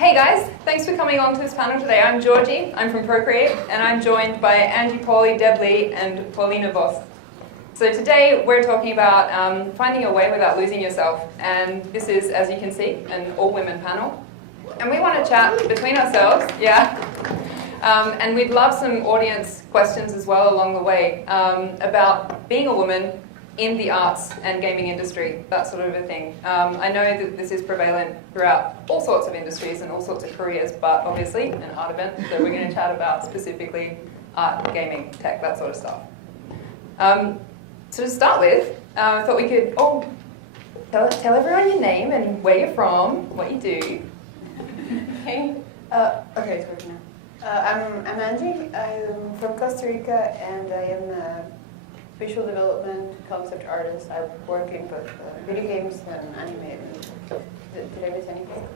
Hey guys, thanks for coming along to this panel today. I'm Georgie, I'm from Procreate, and I'm joined by Angi Pauly, Deborah Lee, and Pauline Voß. So today we're talking about finding your way without losing yourself, and this is, as you can see, an all-women panel. And we want to chat between ourselves, and we'd love some audience questions as well along the way about being a woman in the arts and gaming industry, that sort of a thing. I know that this is prevalent throughout all sorts of industries and all sorts of careers, but obviously an art event that we're going to chat about specifically art, gaming, tech, that sort of stuff. So to start with, I thought we could all tell everyone your name and where you're from, what you do. Okay. Okay, it's working now. I'm Angie. I'm from Costa Rica, and I am a visual development concept artist. I work in both video games and anime. Did I miss anything?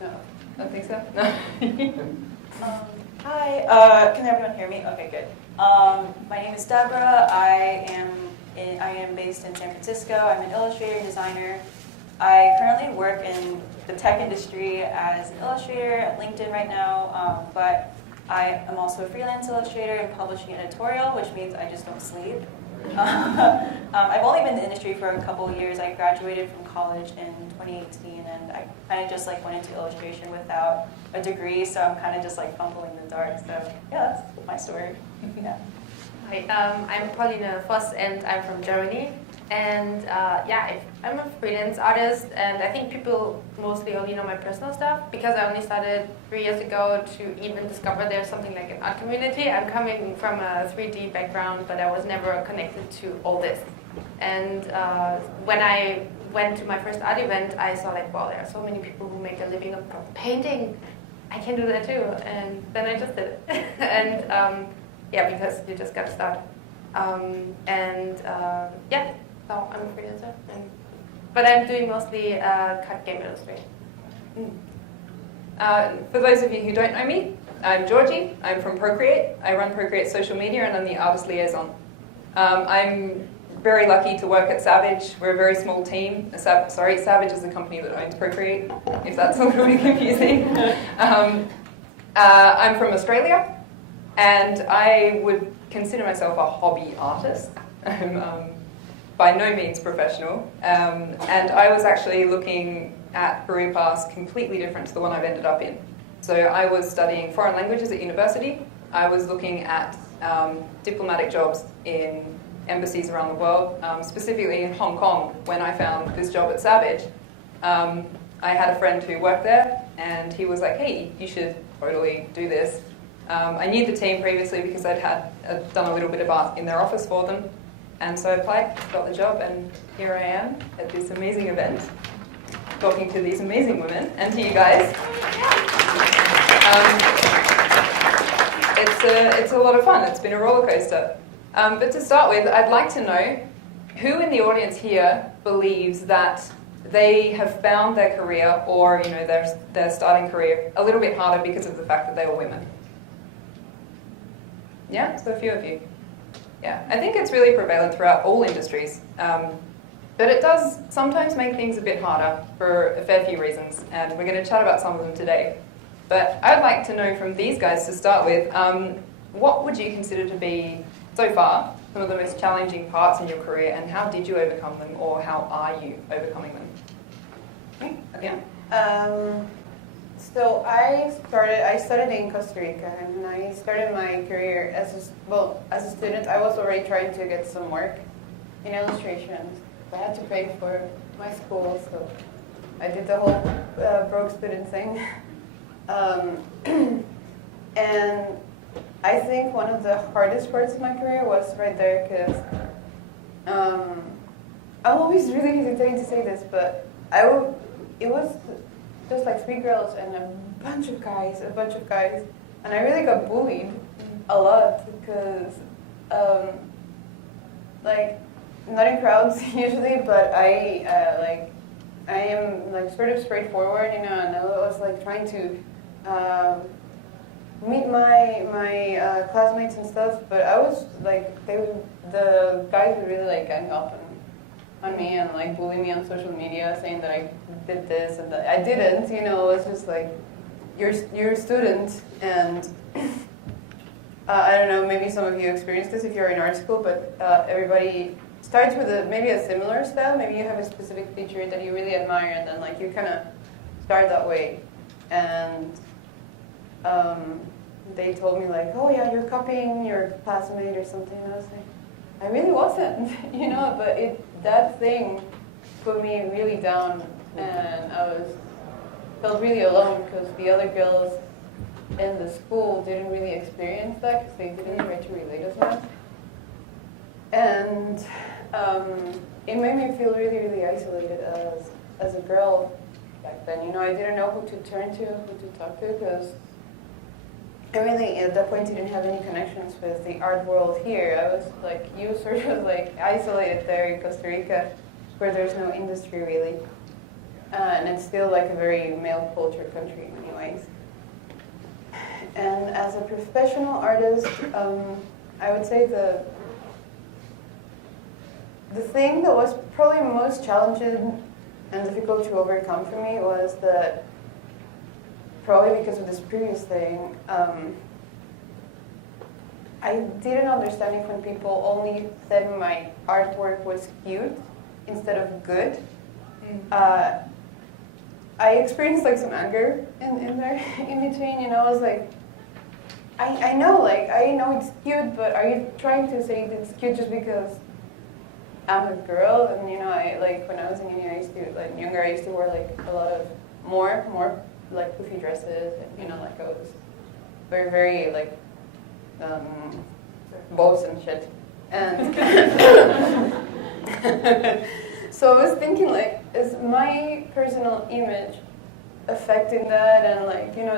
No. I don't think so. No. Hi. Can everyone hear me? Okay, good. My name is Deborah. I am based in San Francisco. I'm an illustrator, designer. I currently work in the tech industry as an illustrator at LinkedIn right now, but I am also a freelance illustrator and publishing editorial, which means I just don't sleep. I've only been in the industry for a couple of years. I graduated from college in 2018, and I kind of just went into illustration without a degree, so I'm kind of just fumbling in the dark. So yeah, that's my story. Yeah. Hi, I'm Pauline Voß, and I'm from Germany. And I'm a freelance artist, and I think people mostly only know my personal stuff because I only started 3 years ago to even discover there's something like an art community. I'm coming from a 3D background, but I was never connected to all this. And when I went to my first art event, I saw wow, there are so many people who make a living from painting. I can do that too. And then I just did it. And because you just got to start. So I'm a freelancer, but I'm doing mostly cut game illustration. For those of you who don't know me, I'm Georgie. I'm from Procreate. I run Procreate social media, and I'm the artist liaison. I'm very lucky to work at Savage. We're a very small team. Savage is the company that owns Procreate, if that's a little bit confusing. I'm from Australia, and I would consider myself a hobby artist. I'm by no means professional, and I was actually looking at career paths completely different to the one I've ended up in. So I was studying foreign languages at university. I was looking at diplomatic jobs in embassies around the world, specifically in Hong Kong. When I found this job at Savage, I had a friend who worked there, and he was like, hey, you should totally do this. I knew the team previously because I'd done a little bit of art in their office for them. And so I applied, got the job, and here I am at this amazing event, talking to these amazing women and to you guys. It's a lot of fun. It's been a roller coaster. But to start with, I'd like to know who in the audience here believes that they have found their career or their starting career a little bit harder because of the fact that they were women. Yeah, so a few of you. Yeah, I think it's really prevalent throughout all industries, but it does sometimes make things a bit harder for a fair few reasons, and we're going to chat about some of them today. But I'd like to know from these guys to start with, what would you consider to be, so far, some of the most challenging parts in your career, and how did you overcome them, or how are you overcoming them? Okay. So I studied in Costa Rica, and I started my career as a student. I was already trying to get some work in illustration. I had to pay for my school, so I did the whole broke student thing. And I think one of the hardest parts of my career was right there, because I'm always really hesitating to say this, but it was just like 3 girls and a bunch of guys, and I really got bullied a lot because, not in crowds usually, but I am sort of straightforward, and I was trying to meet my classmates and stuff, but I was the guys would really gang up on me and like bully me on social media, saying that I did this and that I didn't. You know, it's just like you're a student, and I don't know. Maybe some of you experienced this if you're in art school, but everybody starts with maybe a similar style. Maybe you have a specific feature that you really admire, and then like you kind of start that way. And they told me like, oh yeah, you're copying your classmate or something. And I was like, I really wasn't, you know. But that thing put me really down, and I felt really alone because the other girls in the school didn't really experience that because they didn't try to relate as much. And it made me feel really, really isolated as a girl back then. You know, I didn't know who to turn to, who to talk to, because I really, at that point, didn't have any connections with the art world here. I was like, you sort of like isolated there in Costa Rica, where there's no industry really. And it's still like a very male culture country in many ways. And as a professional artist, I would say the thing that was probably most challenging and difficult to overcome for me was that, probably because of this previous thing, I didn't understand if when people only said my artwork was cute instead of good. I experienced like some anger in there in between, you know. I was like, I know it's cute, but are you trying to say it's cute just because I'm a girl? And you know, I like when I was in uni, I used to wear like a lot of more like poofy dresses, and you know, like I was very, very like bows and shit. And so I was thinking, like, is my personal image affecting that? And like, you know,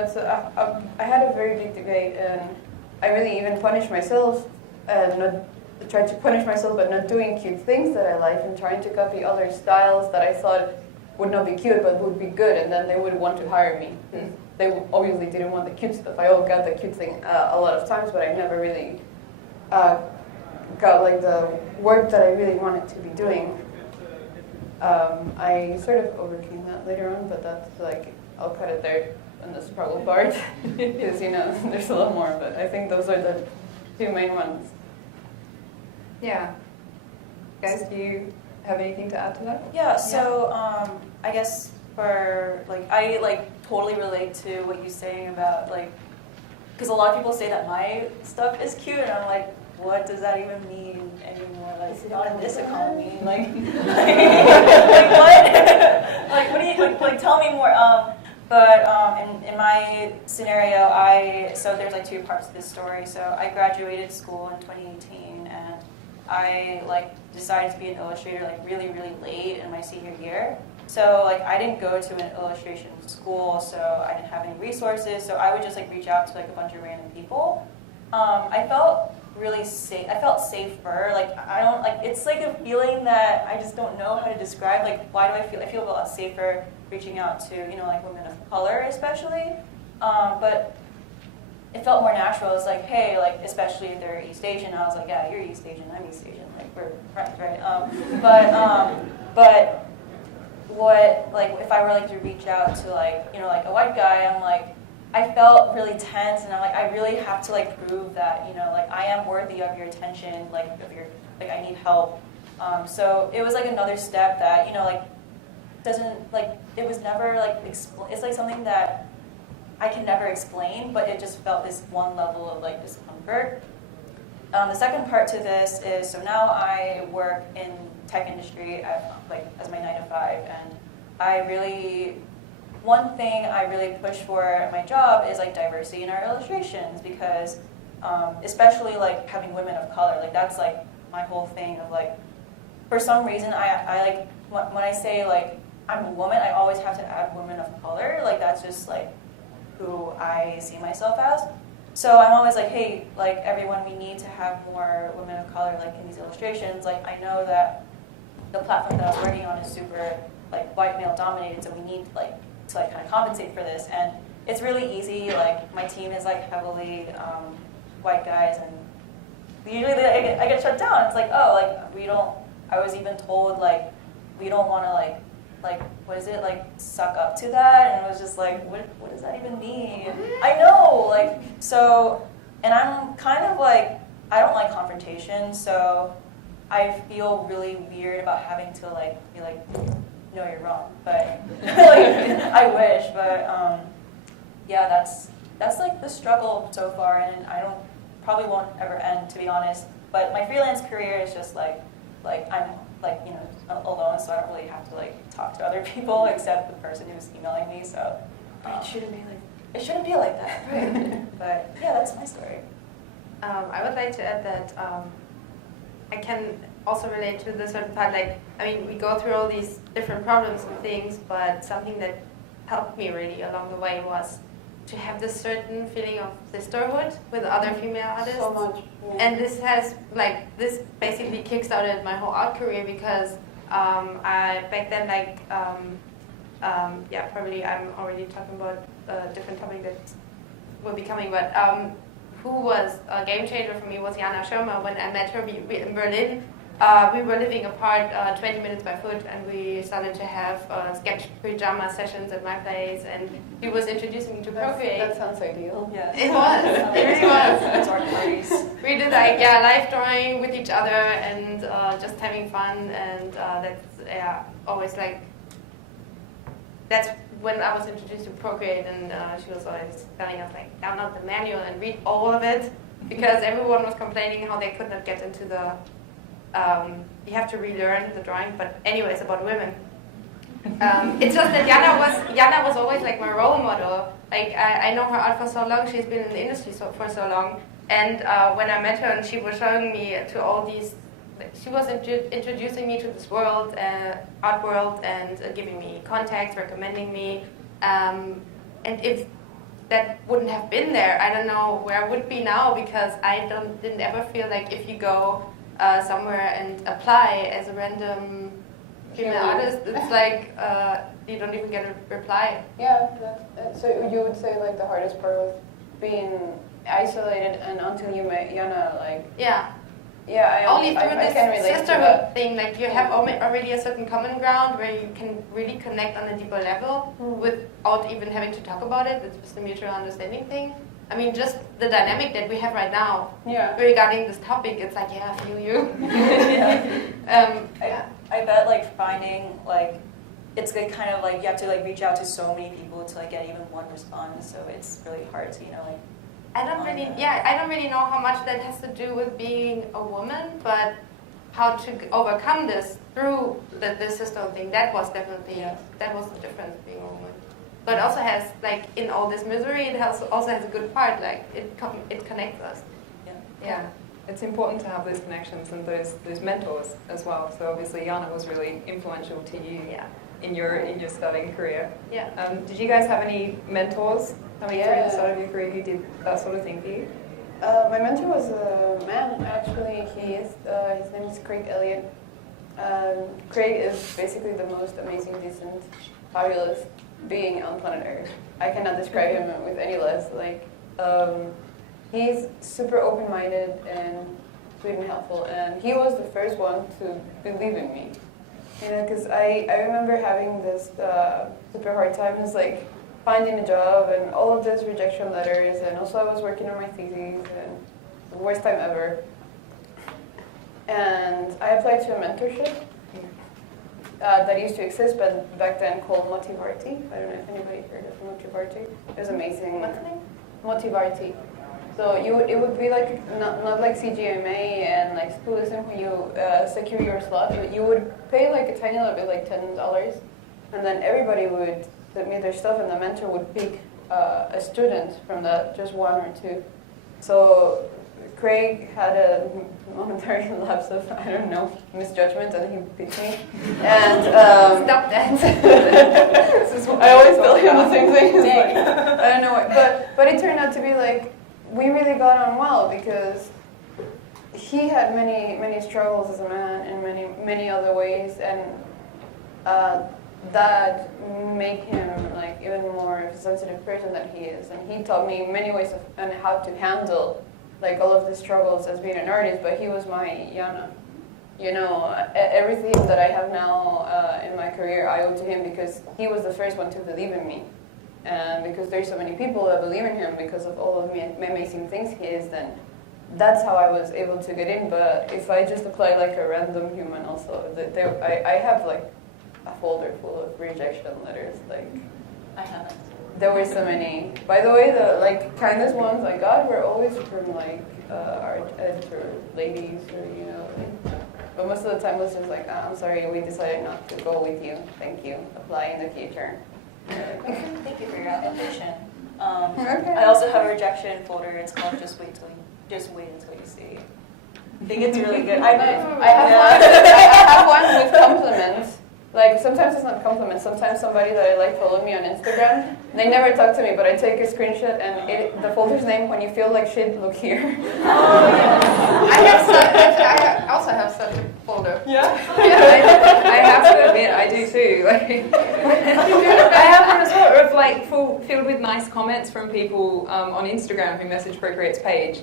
I had a very big debate, and I really even punished myself, and tried to punish myself, but not doing cute things that I like, and trying to copy other styles that I thought would not be cute but would be good, and then they would want to hire me. They obviously didn't want the cute stuff. I all got the cute thing a lot of times, but I never really got like the work that I really wanted to be doing. I sort of overcame that later on, but that's like, I'll cut it there in the struggle part, because you know, there's a lot more, but I think those are the two main ones. Yeah. Guys, do you have anything to add to that? Yeah, so I guess I totally relate to what you're saying about like, because a lot of people say that my stuff is cute, and I'm like, what does that even mean anymore? Like, it's not in this economy. Like what? Like, what do you like? Tell me more. But in my scenario, so there's like two parts to this story. So I graduated school in 2018, and I decided to be an illustrator really, really late in my senior year. So I didn't go to an illustration school, so I didn't have any resources. So I would just reach out to a bunch of random people. I felt really safe. I felt safer. I don't it's a feeling that I just don't know how to describe. Why do I feel? I feel a lot safer reaching out to women of color, especially. But it felt more natural. It's hey, especially if they're East Asian. I was like, yeah, you're East Asian, I'm East Asian. We're friends, right? But what if I were to reach out to a white guy, I'm I felt really tense, and I'm I really have to prove that I am worthy of your attention, of your I need help. So it was another step that doesn't it was never it's something that I can never explain, but it just felt this one level of discomfort. The second part to this is, so now I work in tech industry as my 9 to 5, and one thing I really push for at my job is diversity in our illustrations, because especially having women of color, that's my whole thing of for some reason I when I say I'm a woman, I always have to add women of color, that's just who I see myself as. So I'm always hey, everyone, we need to have more women of color in these illustrations. I know that the platform that I was working on is super white male dominated, so we need to kind of compensate for this. And it's really easy. My team is heavily white guys, and usually I get shut down. It's I was even told like, we don't want to like what is it, like suck up to that, and it was just like, what does that even mean? I know, like, so, and I'm kind of like, I don't like confrontation, so I feel really weird about having to like be like, no, you're wrong, but like, I wish, but yeah, that's like the struggle so far, and I probably won't ever end, to be honest. But my freelance career is just like I'm like, you know, alone, so I don't really have to like talk to other people except the person who's emailing me. So But it shouldn't be like it shouldn't be like that, right? But yeah, that's my story. I would like to add that I can also relate to the certain part. Like, I mean, we go through all these different problems and things, but something that helped me really along the way was to have this certain feeling of sisterhood with other female artists. So much. Yeah. And this basically kickstarted my whole art career because I back then probably I'm already talking about a different topic that will be coming, but who was a game changer for me was Jana Schirmer. When I met her in Berlin, we were living apart 20 minutes by foot, and we started to have sketch pajama sessions at my place, and he was introducing me to Procreate. That sounds ideal. Yeah, It was. It really was. It's art parties. We did live drawing with each other and just having fun, and that's always like, that's when I was introduced to Procreate, and she was always telling us like, download the manual and read all of it, because everyone was complaining how they could not get into the, you have to relearn the drawing, but anyways, about women. It's just that Jana was always like my role model. Like I know her art for so long, she's been in the industry for so long, and when I met her and she was showing me to all these, she was introducing me to this world, art world, and giving me contacts, recommending me, and if that wouldn't have been there, I don't know where I would be now, because I didn't ever feel like if you go somewhere and apply as a random female artist, it's like you don't even get a reply. Yeah, so you would say like the hardest part was being isolated, and until you met Jana, like Yeah. yeah, Only through I this can relate to sisterhood that. thing, like you have already a certain common ground where you can really connect on a deeper level without even having to talk about it. It's just a mutual understanding thing. I mean, just the dynamic that we have right now regarding this topic, it's like, yeah, I feel you. I bet like finding like, it's like kind of like you have to like reach out to so many people to like get even one response, so it's really hard to, you know, like. I don't really know how much that has to do with being a woman, but how to overcome this through the sisterhood thing. That was definitely that was the difference, being a woman. But also has like, in all this misery, it also has a good part. Like it connects us. Yeah. It's important to have those connections and those mentors as well. So obviously Jana was really influential to you in your starting career. Yeah. Did you guys have any mentors coming through the start of your career who did that sort of thing for you? My mentor was a man, actually. His name is Craig Elliott. Craig is basically the most amazing, decent, fabulous being on planet Earth. I cannot describe him with any less. Like, he's super open-minded and sweet and helpful, and he was the first one to believe in me. You know, because I remember having this super hard time, just like finding a job and all of those rejection letters, and also I was working on my thesis, and the worst time ever. And I applied to a mentorship that used to exist, but back then called Motivarti. I don't know if anybody heard of Motivarti. It was amazing. What's the name? Motivarti. So it would be like not like CGMA and like schoolism where you secure your slot. You would pay like a tiny little bit, like $10, and then everybody would submit their stuff, and the mentor would pick a student from that, just one or two. So Craig had a momentary lapse of, I don't know, misjudgment, and he picked me. And Stop that. I always tell him the same thing. It's like, I don't know what, but it turned out to be like, we really got on well, because he had many struggles as a man in many other ways, and that made him like even more of a sensitive person that he is. And he taught me many ways on how to handle like all of the struggles as being an artist. But he was my Jana. you know, everything that I have now in my career, I owe to him because he was the first one to believe in me. And because there's so many people that believe in him because of all of the amazing things he is, then that's how I was able to get in. But if I just apply like a random human also, I have like a folder full of rejection letters. Like, I haven't. there were so many. By the way, the like kindest ones I got were always from like art editor ladies, or you know. But most of the time it was just like, I'm sorry, we decided not to go with you. Thank you. Apply in the future. Okay, thank you for your application. Okay. I also have a rejection folder. It's called Just Wait Until You See. I think it's really good. I have one with compliments. Like, sometimes it's not compliments. Sometimes somebody that I like followed me on Instagram. They never talk to me, but I take a screenshot and the folder's name, when you feel like shit, look here. Oh, yeah. I also have such a folder. Yeah? I have to admit, I do too. Like, I have one as well, of like filled with nice comments from people on Instagram who message Procreate's page.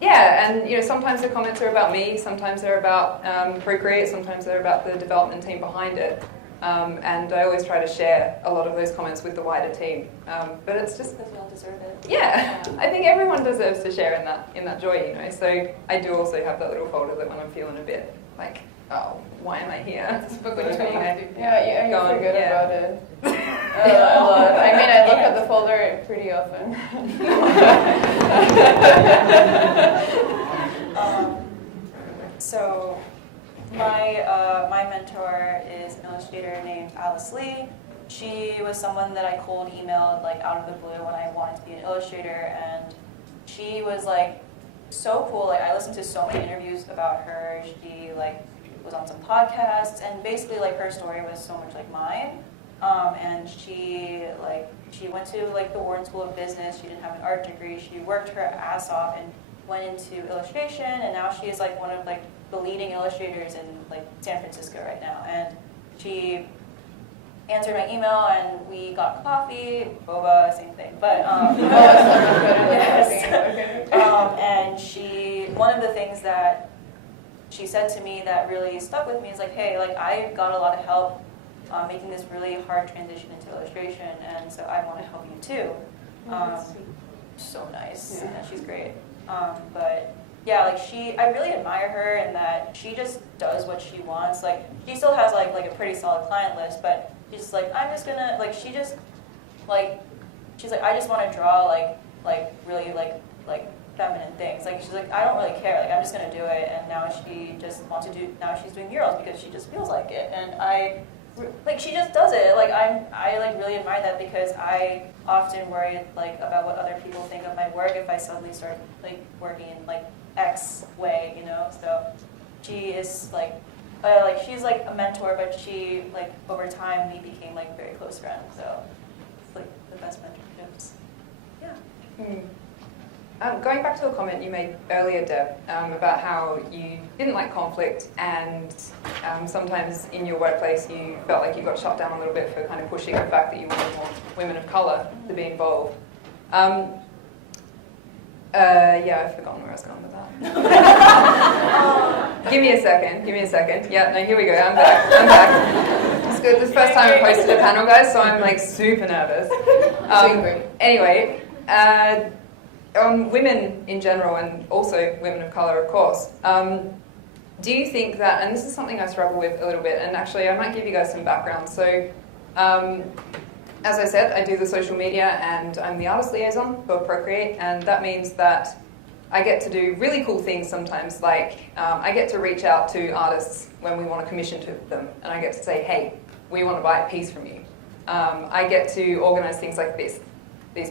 Yeah, and you know, sometimes the comments are about me, sometimes they're about Procreate, sometimes they're about the development team behind it. And I always try to share a lot of those comments with the wider team. But it's just Because we all deserve it. yeah, I think everyone deserves to share in that joy, you know. So I do also have that little folder that when I'm feeling a bit like, oh, why am I here? Spoken to me. Okay. Yeah, you Go on, forget yeah. about it. A lot. I mean, I look at the folder pretty often. So my mentor is an illustrator named Alice Lee. She was someone that I cold emailed like out of the blue when I wanted to be an illustrator, and she was like so cool. Like, I listened to so many interviews about her. She like was on some podcasts, and basically like her story was so much like mine. And she went to like the Wharton School of Business. She didn't have an art degree. She worked her ass off and went into illustration, and now she is like one of like the leading illustrators in like San Francisco right now. And she answered my email, and we got coffee, boba, same thing. But yes. And one of the things that she said to me that really stuck with me is like, hey, like I got a lot of help making this really hard transition into illustration, and so I want to help you too. So nice. Yeah, she's great. But yeah, like I really admire her in that she just does what she wants. Like, she still has like a pretty solid client list, but she's like, I'm just gonna like she's like, I just want to draw like really like feminine things. Like, she's like, I don't really care. Like, I'm just gonna do it. And now she just wants to do. Now she's doing murals because she just feels like it. And she just does it. Like, I like really admire that, because I often worry like about what other people think of my work if I suddenly start like working in like X way, you know. So she is like she's like a mentor, but she like over time we became like very close friends. So it's like the best mentorships. Yeah. Going back to a comment you made earlier, Deb, about how you didn't like conflict, and sometimes in your workplace you felt like you got shut down a little bit for kind of pushing the fact that you wanted more women of colour to be involved. Yeah, I've forgotten where I was going with that. Give me a second. Yeah, no, here we go. I'm back. It's good. This is the first time I've hosted a panel, guys, so I'm like super nervous. Anyway, women in general, and also women of colour, of course. Do you think that, and this is something I struggle with a little bit, and actually I might give you guys some background. So, as I said, I do the social media, and I'm the artist liaison for Procreate, and that means that I get to do really cool things sometimes, like I get to reach out to artists when we want to commission to them, and I get to say, hey, we want to buy a piece from you. I get to organise things like these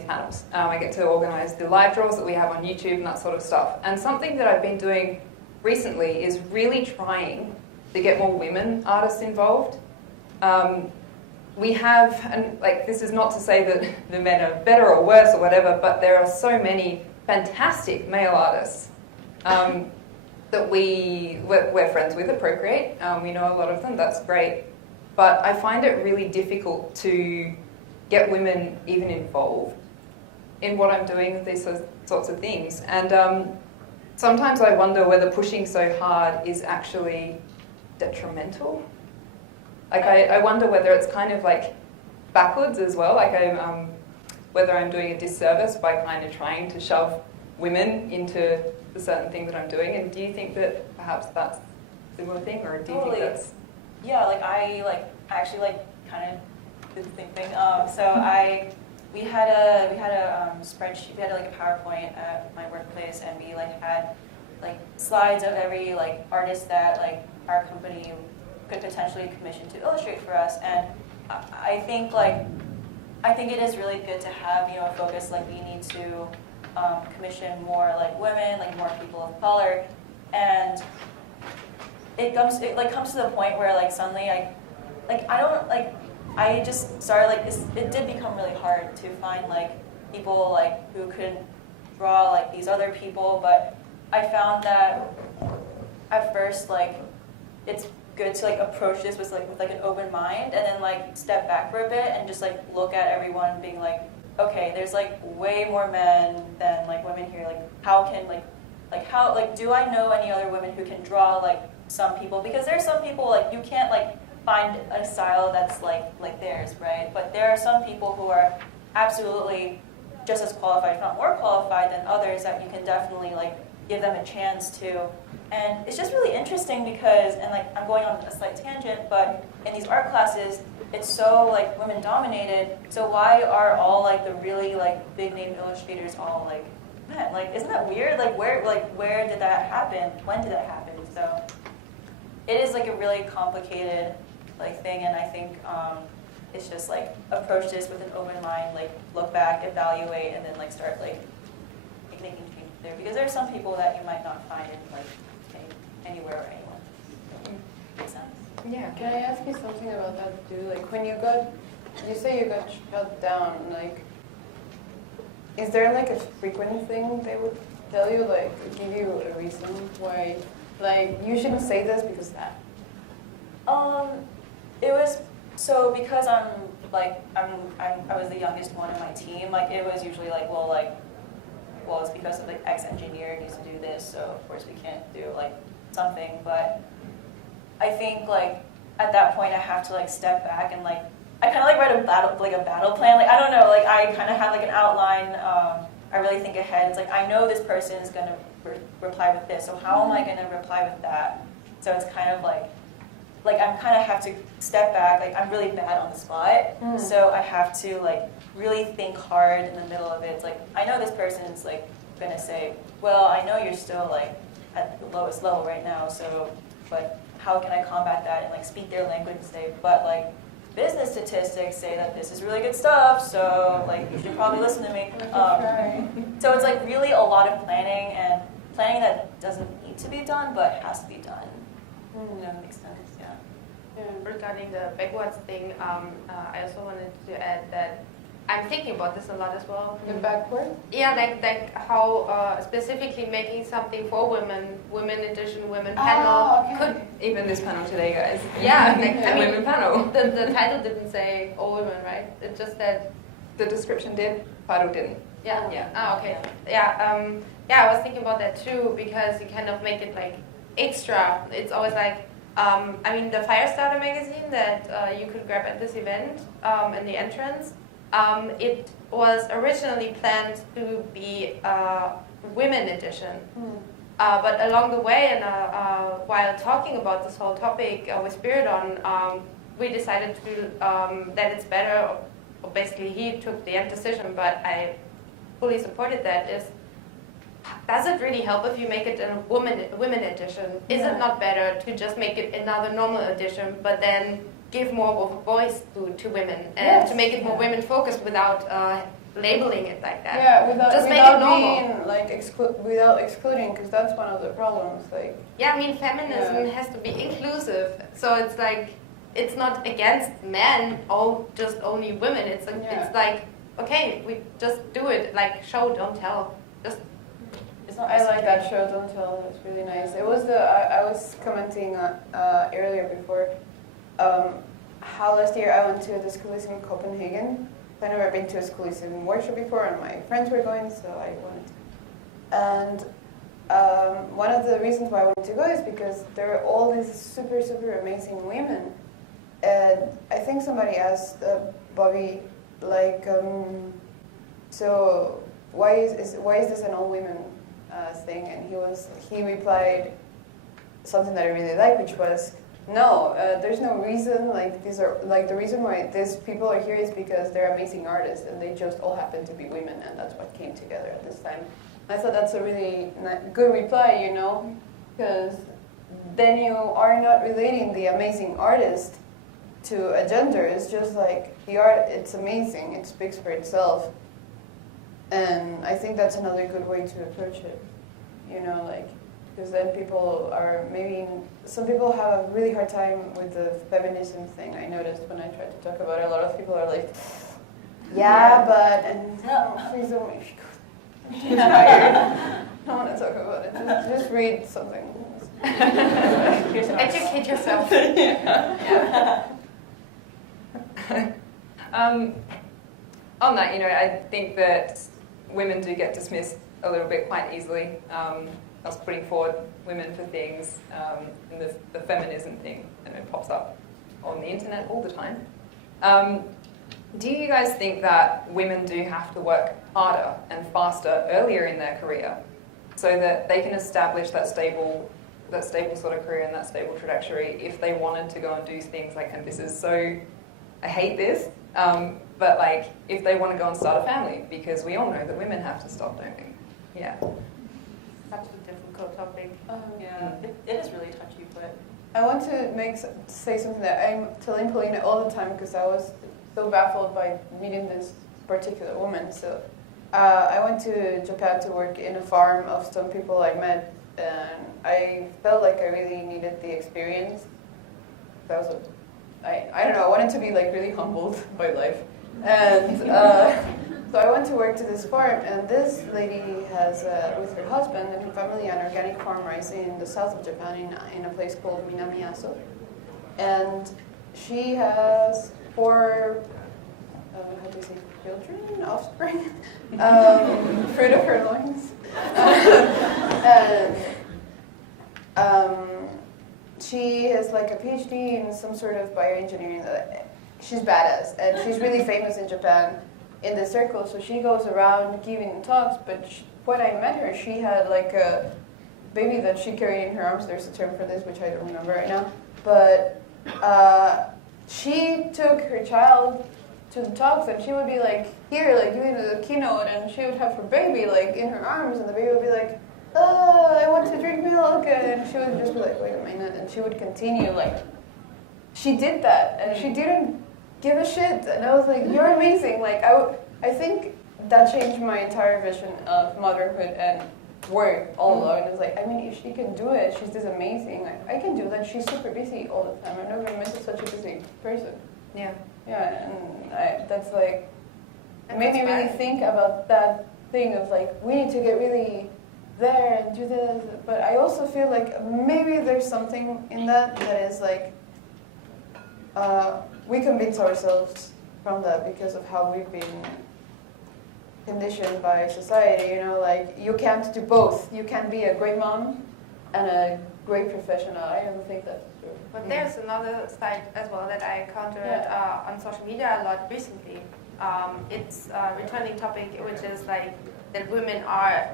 panels. I get to organise the live draws that we have on YouTube and that sort of stuff. And something that I've been doing recently is really trying to get more women artists involved. We have, and like, this is not to say that the men are better or worse or whatever, but there are so many fantastic male artists that we're friends with at Procreate. We know a lot of them, that's great. But I find it really difficult to get women even involved in what I'm doing with these sorts of things. And sometimes I wonder whether pushing so hard is actually detrimental. Like I wonder whether it's kind of like backwards as well. Like whether I'm doing a disservice by kind of trying to shove women into the certain thing that I'm doing. And do you think that perhaps that's a similar thing, or do you think that's? Yeah, I actually kind of did the same thing. We had a spreadsheet. We had a PowerPoint at my workplace, and we had slides of every artist that our company could potentially commission to illustrate for us. And I think it is really good to have a focus we need to commission more women, more people of color, and it comes to the point where suddenly I just started it did become really hard to find people who couldn't draw these other people, but I found that at first it's good to approach this with an open mind, and then step back for a bit and just look at everyone being okay, there's way more men than women here. How can how do I know any other women who can draw some people? Because there's some people you can't find a style that's like theirs, right? But there are some people who are absolutely just as qualified, if not more qualified than others, that you can definitely give them a chance to. And it's just really interesting because, and I'm going on a slight tangent, but in these art classes, it's so women dominated. So why are all the really big name illustrators all men? Isn't that weird? Where did that happen? When did that happen? So it is a really complicated thing, and I think it's just approach this with an open mind, look back, evaluate, and then start making changes there, because there are some people that you might not find in anywhere or anyone. Makes sense? Yeah. Can I ask you something about that too? When you say you got shut down, is there a frequent thing they would tell you, give you a reason why, you shouldn't say this because that? It was because I was the youngest one in my team. It was usually well, it's because of X engineer needs to do this, so of course we can't do something. But I think at that point I have to step back and I kind of write a battle plan. I don't know, I kind of have an outline. I really think ahead. It's I know this person is gonna reply with this, so how am I gonna reply with that? So it's kind of I kind of have to step back. I'm really bad on the spot, so I have to really think hard in the middle of it. It's I know this person's gonna say, well, I know you're still at the lowest level right now, so but how can I combat that and speak their language and say, but business statistics say that this is really good stuff, so you should probably listen to me. So it's really a lot of planning, and planning that doesn't need to be done but has to be done. That makes sense. Regarding the backwards thing, I also wanted to add that I'm thinking about this a lot as well. The backward? Yeah, how specifically making something for women edition, women panel could. Even this panel today, guys. Yeah, women panel. The title didn't say all women, right? It just said. The description did, title didn't. Yeah. Yeah. Oh, okay. Yeah. Yeah, I was thinking about that too, because you kind of make it extra. It's always the Firestarter magazine that you could grab at this event in the entrance. It was originally planned to be a women edition. But along the way, and while talking about this whole topic with Spiridon, we decided to that it's better, or basically he took the end decision, but I fully supported that, does it really help if you make it a women edition? Is it not better to just make it another normal edition, but then give more of a voice to women, and to make it more women focused without labeling it like that? Yeah, without make it normal. being without excluding, because that's one of the problems. Yeah, feminism has to be inclusive, so it's it's not against men or just only women. It's okay, we just do it, show, don't tell. Just. I like that show, Don't Tell. It's really nice. It was I was commenting earlier before how last year I went to the schoolism in Copenhagen. I've never been to a schoolism workshop before, and my friends were going, so I wanted to. And one of the reasons why I wanted to go is because there are all these super, super amazing women. And I think somebody asked Bobby, like, so why is this an all women thing? And he replied something that I really like, which was, no, there's no reason. Like, these are like the reason why these people are here is because they're amazing artists, and they just all happen to be women, and that's what came together at this time. I thought that's a really good reply, you know, because then you are not relating the amazing artist to a gender. It's just like the art, it's amazing, it speaks for itself. And I think that's another good way to approach it, you know, like, because then people are maybe, some people have a really hard time with the feminism thing. I noticed when I tried to talk about it, a lot of people are like, yeah, but, and no, please don't make me go. I'm tired. I don't want to talk about it. Just read something. Educate yourself. Yeah. On that, you know, I think that women do get dismissed a little bit quite easily. I was putting forward women for things, and the feminism thing, and it pops up on the internet all the time. Do you guys think that women do have to work harder and faster earlier in their career so that they can establish that stable sort of career and that stable trajectory if they wanted to go and do things like, and this is so, I hate this, but like if they want to go and start a family, because we all know that women have to stop, don't we? Yeah. Such a difficult topic. Yeah, it is really touchy, but I want to say something that I'm telling Pauline all the time because I was so baffled by meeting this particular woman. So I went to Japan to work in a farm of some people I met, and I felt like I really needed the experience. That was I don't know, I wanted to be like really humbled by life. And so I went to work to this farm, and this lady has, with her husband and her family, an organic farm rising in the south of Japan in a place called Minami-Aso. And she has 4, how do you say, children, offspring, fruit of her loins. And she has like a PhD in some sort of bioengineering. She's badass, and she's really famous in Japan in the circle, so she goes around giving talks, but when I met her, she had like a baby that she carried in her arms. There's a term for this, which I don't remember right now, but she took her child to the talks, and she would be like here, like giving the keynote, and she would have her baby like in her arms, and the baby would be like, oh, I want to drink milk, and she would just be like, wait a minute, and she would continue, like, she did that, and she didn't give a shit, and I was like, you're amazing. Like, I think that changed my entire vision of motherhood and work all along. It was like, I mean, if she can do it, she's this amazing. Like, I can do that. She's super busy all the time. I've never met such a busy person. Yeah. Yeah, and that's like, it made me really think about that thing of like, we need to get really there and do this. But I also feel like maybe there's something in that is like, we convince ourselves from that because of how we've been conditioned by society, you know, like you can't do both. You can be a great mom and a great professional. I don't think that's true. But there's another side as well that I encountered on social media a lot recently. It's a returning topic, which is like that women are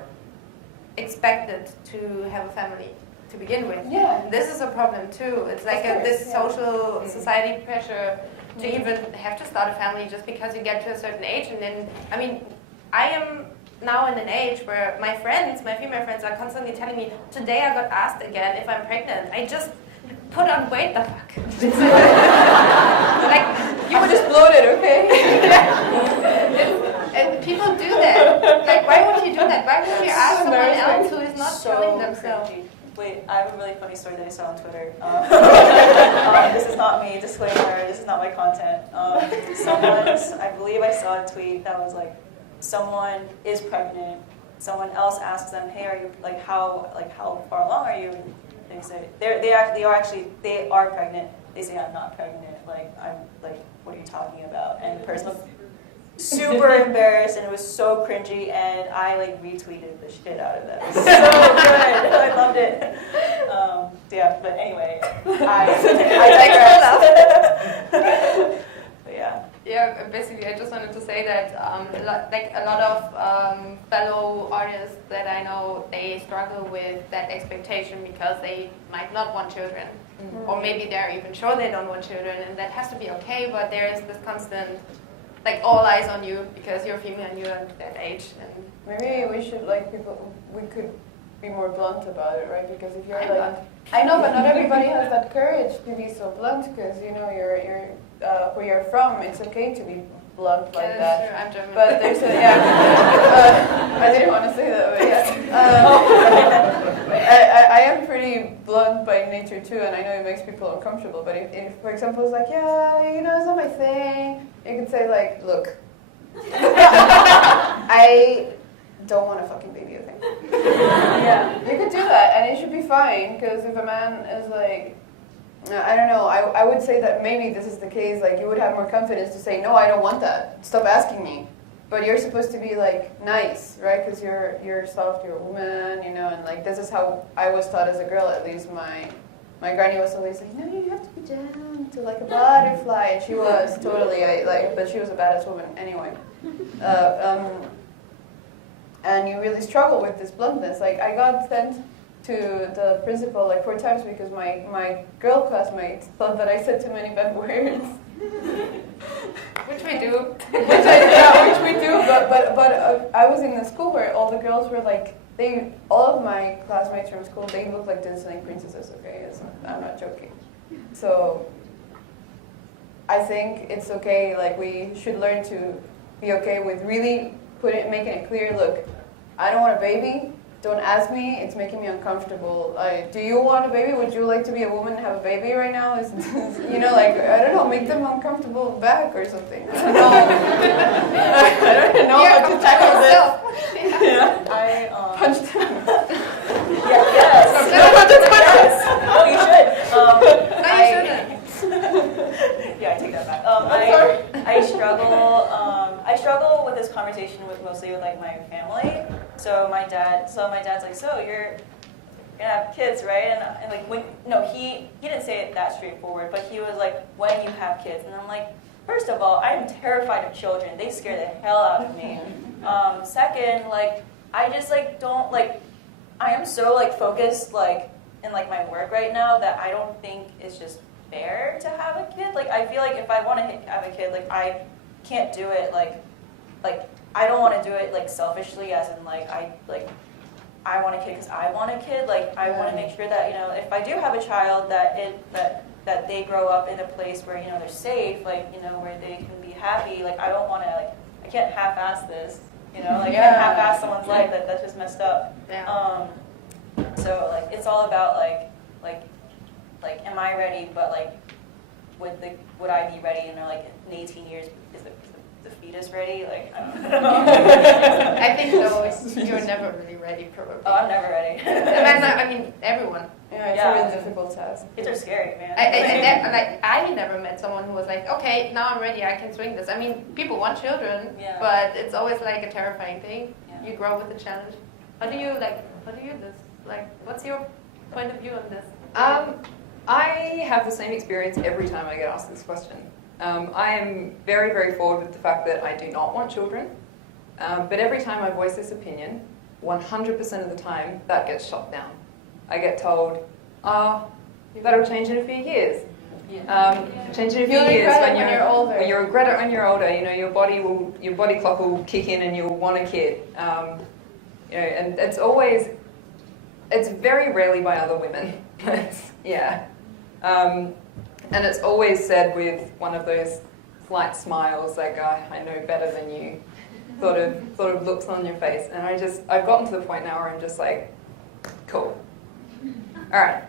expected to have a family to begin with. Yeah. This is a problem too. It's like this social society pressure to even have to start a family just because you get to a certain age. And then, I mean, I am now in an age where my female friends are constantly telling me, today I got asked again if I'm pregnant. I just put on weight, the fuck. It's like, You would just bloated, okay? and people do that. Like, why would you do that? Why would you ask someone else who is not telling themselves? Wait, I have a really funny story that I saw on Twitter. This is not me, disclaimer, this is not my content. I believe I saw a tweet that was like, someone is pregnant, someone else asks them, hey, are you, how far along are you? And they say, they are pregnant. They say, I'm not pregnant. Like, what are you talking about? And the person super embarrassed, and it was so cringy, and I like retweeted the shit out of them. It was so good. I loved it. Yeah, but anyway, I digress. But yeah. Yeah, basically, I just wanted to say that a lot of fellow artists that I know, they struggle with that expectation because they might not want children, or maybe they're even sure they don't want children, and that has to be okay. But there is this constant, like, all eyes on you because you're female and you're at that age. And maybe we should we could be more blunt about it, right? Because if you're I'm like, blunt. I know, but not everybody has that courage to be so blunt. Because you're where you're from, it's okay to be blunt like that. Sure, I'm German. But there's I didn't want to say that, but I am pretty blunt by nature too, and I know it makes people uncomfortable. But if for example, it's like, yeah, it's not my thing, you can say like, look, I don't want a fucking baby, okay? Yeah, you could do that, and it should be fine. Because if a man is like, I don't know, I would say that maybe this is the case, like you would have more confidence to say, no, I don't want that, stop asking me. But you're supposed to be like nice, right? Because you're soft, you're a woman, and like this is how I was taught as a girl. At least my granny was always like, no, you have to be down to like a butterfly, and she was totally but she was a badass woman anyway. And you really struggle with this bluntness. Like I got sent to the principal like 4 times because my girl classmates thought that I said too many bad words. Which we do. Which we do. But I was in a school where all the girls were like, all of my classmates from school, they look like Disney princesses. Okay, I'm not joking. So I think it's okay. Like we should learn to be okay with really making it clear. Look, I don't want a baby. Don't ask me, it's making me uncomfortable. Do you want a baby? Would you like to be a woman and have a baby right now? I don't know, make them uncomfortable back or something. I don't know. I don't know how to tackle this. Yeah. I punch them. Yes. Yes. No, you should. No, you shouldn't. Yeah, I take that back. I struggle with this conversation mostly with like my family. So my dad's like, so you're gonna have kids, right? And like he didn't say it that straightforward, but he was like, when you have kids, and I'm like, first of all, I'm terrified of children. They scare the hell out of me. Second, like I just like don't like, I am so like focused like in like my work right now that I don't think it's just fair to have a kid. Like I feel like if I want to have a kid, like I can't do it like I don't want to do it like selfishly, as in like I want a kid because I want a kid. Like I want to make sure that if I do have a child that they grow up in a place where they're safe, like where they can be happy. Like I don't want to I can't half-ass this. I can't half-ass someone's life. That's just messed up. Yeah. So like it's all about like am I ready? But like would I be ready in like in 18 years? Is the fetus ready? Like I don't know. I think no, you're never really ready, probably. Oh, I'm never ready. I mean, everyone. Yeah, it's a really difficult task. Kids are scary, man. I never met someone who was like, okay, now I'm ready, I can swing this. I mean, people want children, but it's always like a terrifying thing. Yeah. You grow with the challenge. How do you this? Like, what's your point of view on this? I have the same experience every time I get asked this question. I am very, very forward with the fact that I do not want children, but every time I voice this opinion, 100% of the time that gets shot down. I get told, that'll change in a few years. Change in a few years when you're older. When you'll regret it when you're older. Your body clock will kick in and you'll want a kid. And it's very rarely by other women. And it's always said with one of those slight smiles, like, I know better than you, sort of looks on your face. And I've gotten to the point now where I'm just like, cool. All right,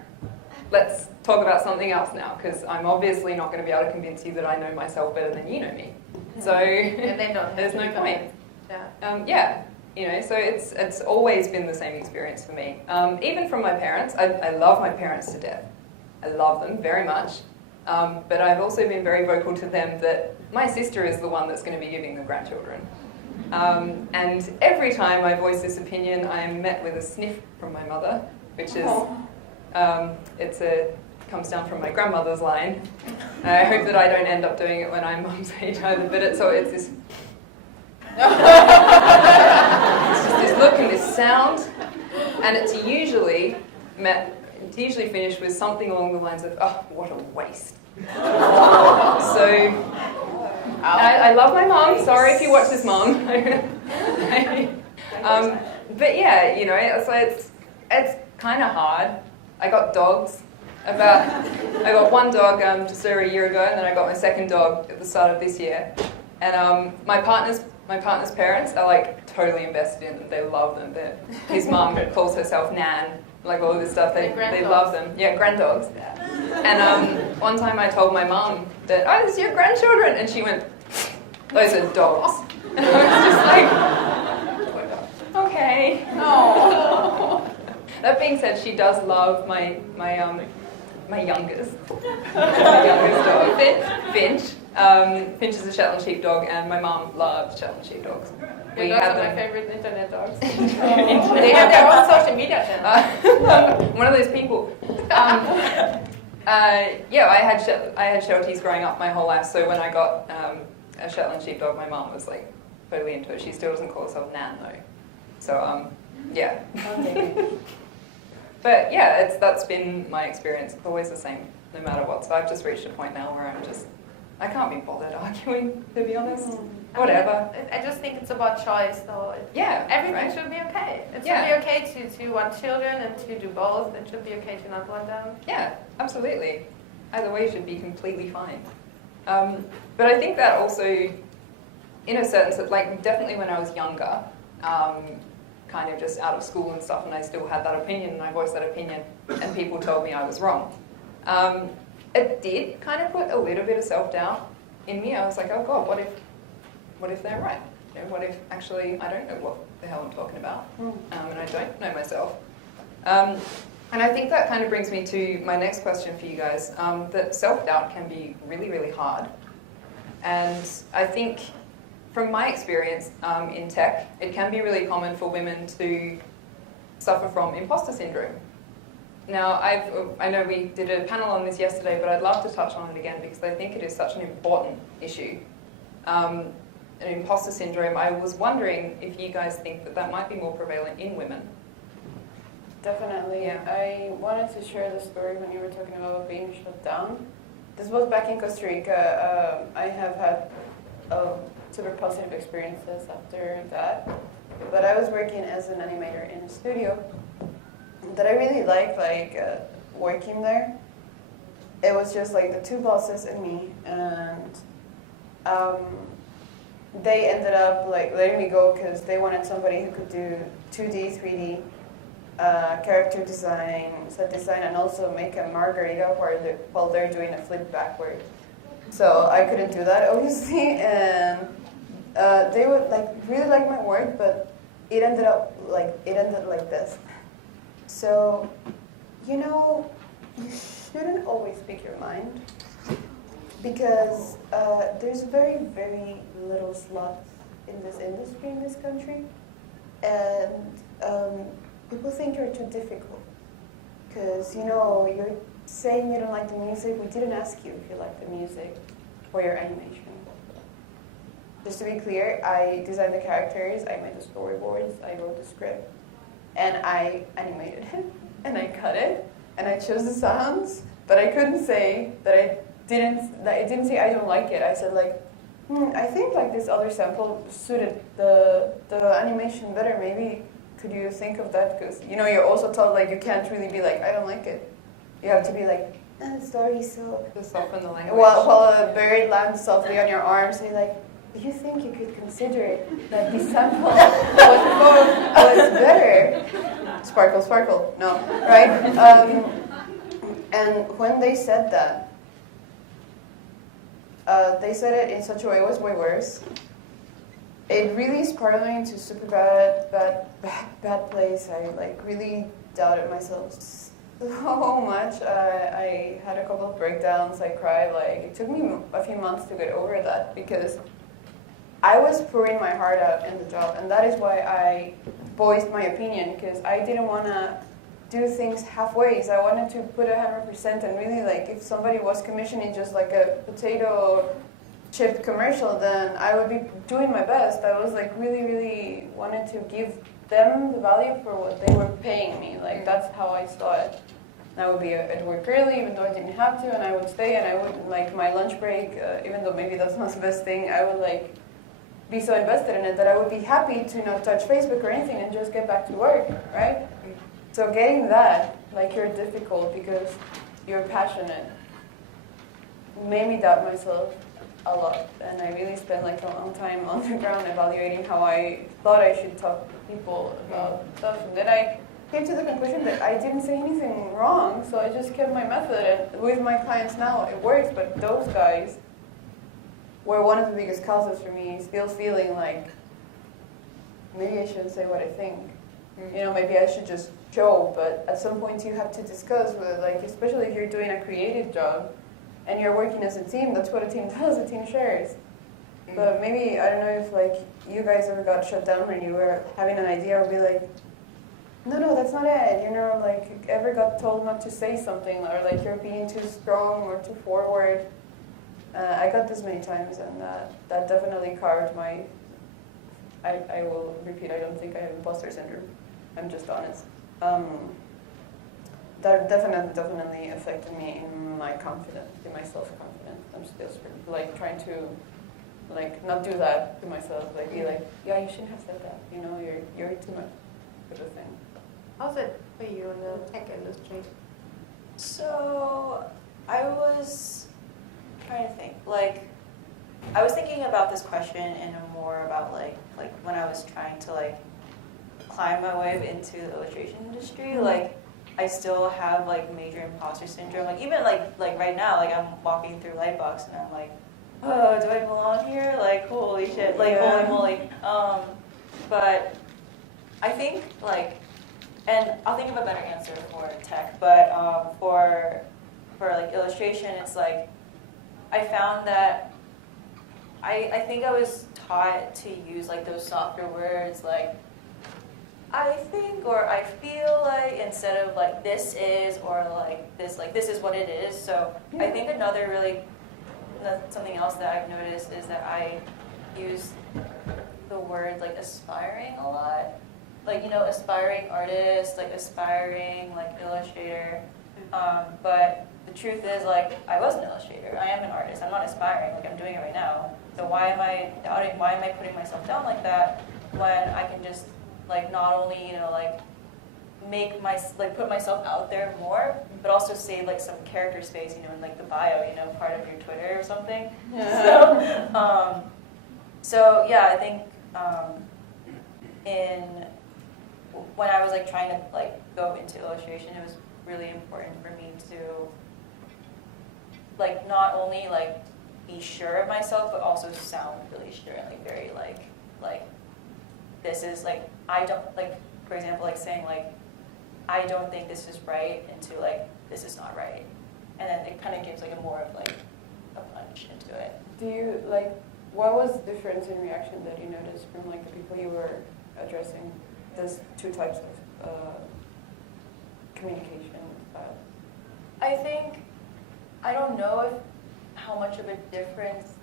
let's talk about something else now, because I'm obviously not going to be able to convince you that I know myself better than you know me. So there's no point. So it's always been the same experience for me. Even from my parents, I love my parents to death. I love them very much. But I've also been very vocal to them that my sister is the one that's going to be giving them grandchildren. And every time I voice this opinion, I am met with a sniff from my mother, which is, comes down from my grandmother's line. I hope that I don't end up doing it when I'm mum's age either, but it's this, it's just this look and this sound, and it's usually finished with something along the lines of, oh, what a waste. So, I love my mum. Sorry if you watch this, mum. But yeah, you know, it's kind of hard. I got dogs. I got one dog just over a year ago, and then I got my second dog at the start of this year. And my partner's parents are like totally invested in them. They love them. His mum calls herself Nan. Like all of this stuff, they love them. Yeah, granddogs. Yeah. And one time I told my mum that, oh, this is your grandchildren, and she went, those are dogs. And I was just like, okay. Oh. That being said, she does love my youngest dog, Finch. Finch is a Shetland sheepdog, and my mum loves Shetland sheepdogs. Your dogs are my favorite internet dogs. They have their own social media channel. One of those people. Yeah, I had Shelties growing up my whole life, so when I got a Shetland sheepdog, my mum was like totally into it. She still doesn't call herself Nan though. So yeah. But yeah, that's been my experience. It's always the same, no matter what. So I've just reached a point now where I can't be bothered arguing, to be honest. Whatever. I just think it's about choice, though. Yeah. Everything should be okay. It should be okay to want children and to do both. It should be okay to not want them. Yeah, absolutely. Either way should be completely fine. But I think that also, in a certain sense, like definitely when I was younger, kind of just out of school and stuff, and I still had that opinion, and I voiced that opinion, and people told me I was wrong. It did kind of put a little bit of self-doubt in me. I was like, oh God, what if they're right? You know, what if actually I don't know what the hell I'm talking about, and I don't know myself? And I think that kind of brings me to my next question for you guys, that self-doubt can be really, really hard. And I think from my experience in tech, it can be really common for women to suffer from imposter syndrome. Now, I know we did a panel on this yesterday, but I'd love to touch on it again because I think it is such an important issue. An imposter syndrome, I was wondering if you guys think that might be more prevalent in women. Definitely. Yeah. I wanted to share the story when you were talking about being shut down. This was back in Costa Rica. I have had super positive experiences after that. But I was working as an animator in a studio that I really liked, working there. It was just like the two bosses and me, and they ended up like letting me go because they wanted somebody who could do 2D, 3D character design, set design, and also make a margarita while they're doing a flip backward. So I couldn't do that, obviously, and they would really like my work, but it ended like this. So, you shouldn't always speak your mind because there's very, very little slots in this industry in this country, and people think you're too difficult because, you're saying you don't like the music. We didn't ask you if you like the music or your animation. Just to be clear, I designed the characters, I made the storyboards, I wrote the script, and I animated it, and I cut it, and I chose the sounds, but I couldn't say that I didn't say I don't like it. I said I think this other sample suited the animation better. Maybe could you think of that? Because you're also told you can't really be I don't like it. You have to be the story so. To soften the language. While a bird lands softly on your arm, say do you think you could consider that this sample was better? Sparkle, sparkle. No, right? And when they said that, they said it in such a way it was way worse. It really spiraled me into super bad place. I really doubted myself so much. I had a couple of breakdowns. I cried. Like, it took me a few months to get over that because I was pouring my heart out in the job, and that is why I voiced my opinion, because I didn't want to do things halfways. I wanted to put 100%, and really, like, if somebody was commissioning just like a potato chip commercial, then I would be doing my best. I was like really wanted to give them the value for what they were paying me. Like, that's how I saw it. And I would be at work early, even though I didn't have to, and I would stay, and I would, like, my lunch break, even though maybe that's not the best thing, I would, like, be so invested in it that I would be happy to not touch Facebook or anything and just get back to work, right? So getting that, like, you're difficult because you're passionate, made me doubt myself a lot. And I really spent, like, a long time on the ground evaluating how I thought I should talk to people about stuff. And then I came to the conclusion that I didn't say anything wrong, so I just kept my method. And with my clients now, it works, but those guys were one of the biggest causes for me, still feeling like maybe I shouldn't say what I think. You know, maybe I should just show, but at some point you have to discuss with, like, especially if you're doing a creative job and you're working as a team, that's what a team does, a team shares. But maybe, I don't know if, like, you guys ever got shut down when you were having an idea or be like, no, that's not it, you know, like, ever got told not to say something, or like you're being too strong or too forward. I got this many times, and that definitely carved my, I will repeat, I don't think I have imposter syndrome. I'm just honest. That definitely affected me in my confidence, in my self-confidence. I'm still like trying to, like, not do that to myself. Like, be like, yeah, you shouldn't have said that. You know, you're too much of a thing. How's it for you in the tech industry? So I was trying to think. Like, I was thinking about this question and more about like when I was trying to like climb my way into the illustration industry. Like, I still have like major imposter syndrome. Like, even like right now, like I'm walking through LightBox and I'm like, oh, do I belong here? Like, holy shit! Like, holy moly! But I think like, and I'll think of a better answer for tech. But for like illustration, it's like I found that I think I was taught to use like those softer words like I think or I feel like instead of like this is or like this is what it is. So I think another really something else that I've noticed is that I use the word like aspiring a lot. Like, you know, aspiring artist, like aspiring like illustrator. But the truth is, like, I was an illustrator. I am an artist. I'm not aspiring. Like, I'm doing it right now. So why am I doubting? Why am I putting myself down like that when I can just like not only, you know, like put myself out there more, but also save like some character space, you know, in like the bio, you know, part of your Twitter or something. Yeah. So yeah, I think when I was like trying to like go into illustration, it was really important for me to like not only like be sure of myself, but also sound really sure and like very like this is like I don't like, for example, like saying like I don't think this is right into like this is not right, and then it kind of gives like a more of like a punch into it. Do you like what was the difference in reaction that you noticed from like the people you were addressing? There's two types of communication styles. I think, I don't know how much of a difference.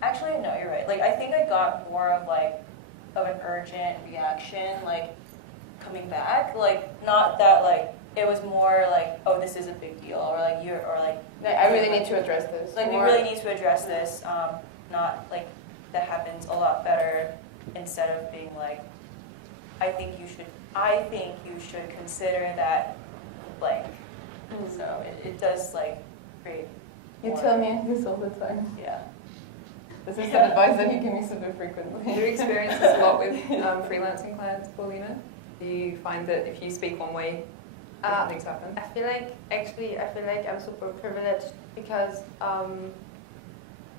Actually, no, you're right. Like, I think I got more of an urgent reaction, like coming back. Like, not that like it was more like, oh, this is a big deal, or like I really need to address this. Like, we really need to address this. Not like that happens a lot better instead of being like, I think you should consider that blank. So it does like create. You tell me this all the time. Yeah. This is the advice that you give me super frequently. Do you experience this a lot with freelancing clients, Paulina? Do you find that if you speak one way, different things happen? I feel like I'm super privileged because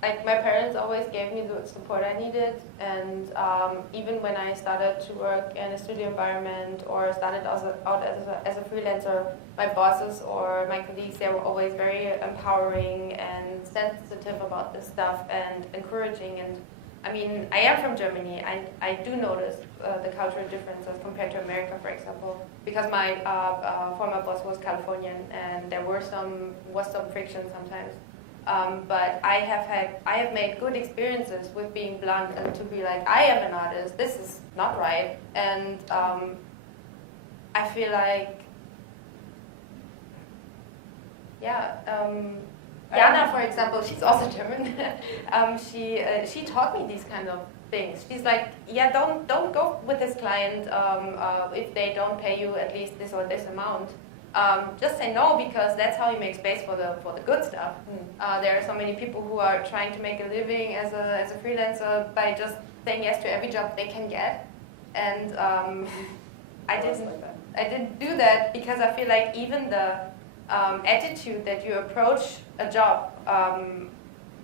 like my parents always gave me the support I needed, and even when I started to work in a studio environment or started out as a freelancer, my bosses or my colleagues, they were always very empowering and sensitive about this stuff and encouraging. And I mean, I am from Germany. I do notice the cultural differences compared to America, for example, because my former boss was Californian, and there was some friction sometimes. But I have made good experiences with being blunt and to be like, I am an artist. This is not right, and I feel like, Jana, for example, she's also German. She taught me these kind of things. She's like, yeah, don't go with this client if they don't pay you at least this or this amount. Just say no, because that's how you make space for the good stuff. There are so many people who are trying to make a living as a freelancer by just saying yes to every job they can get, and I didn't do that because I feel like even the attitude that you approach a job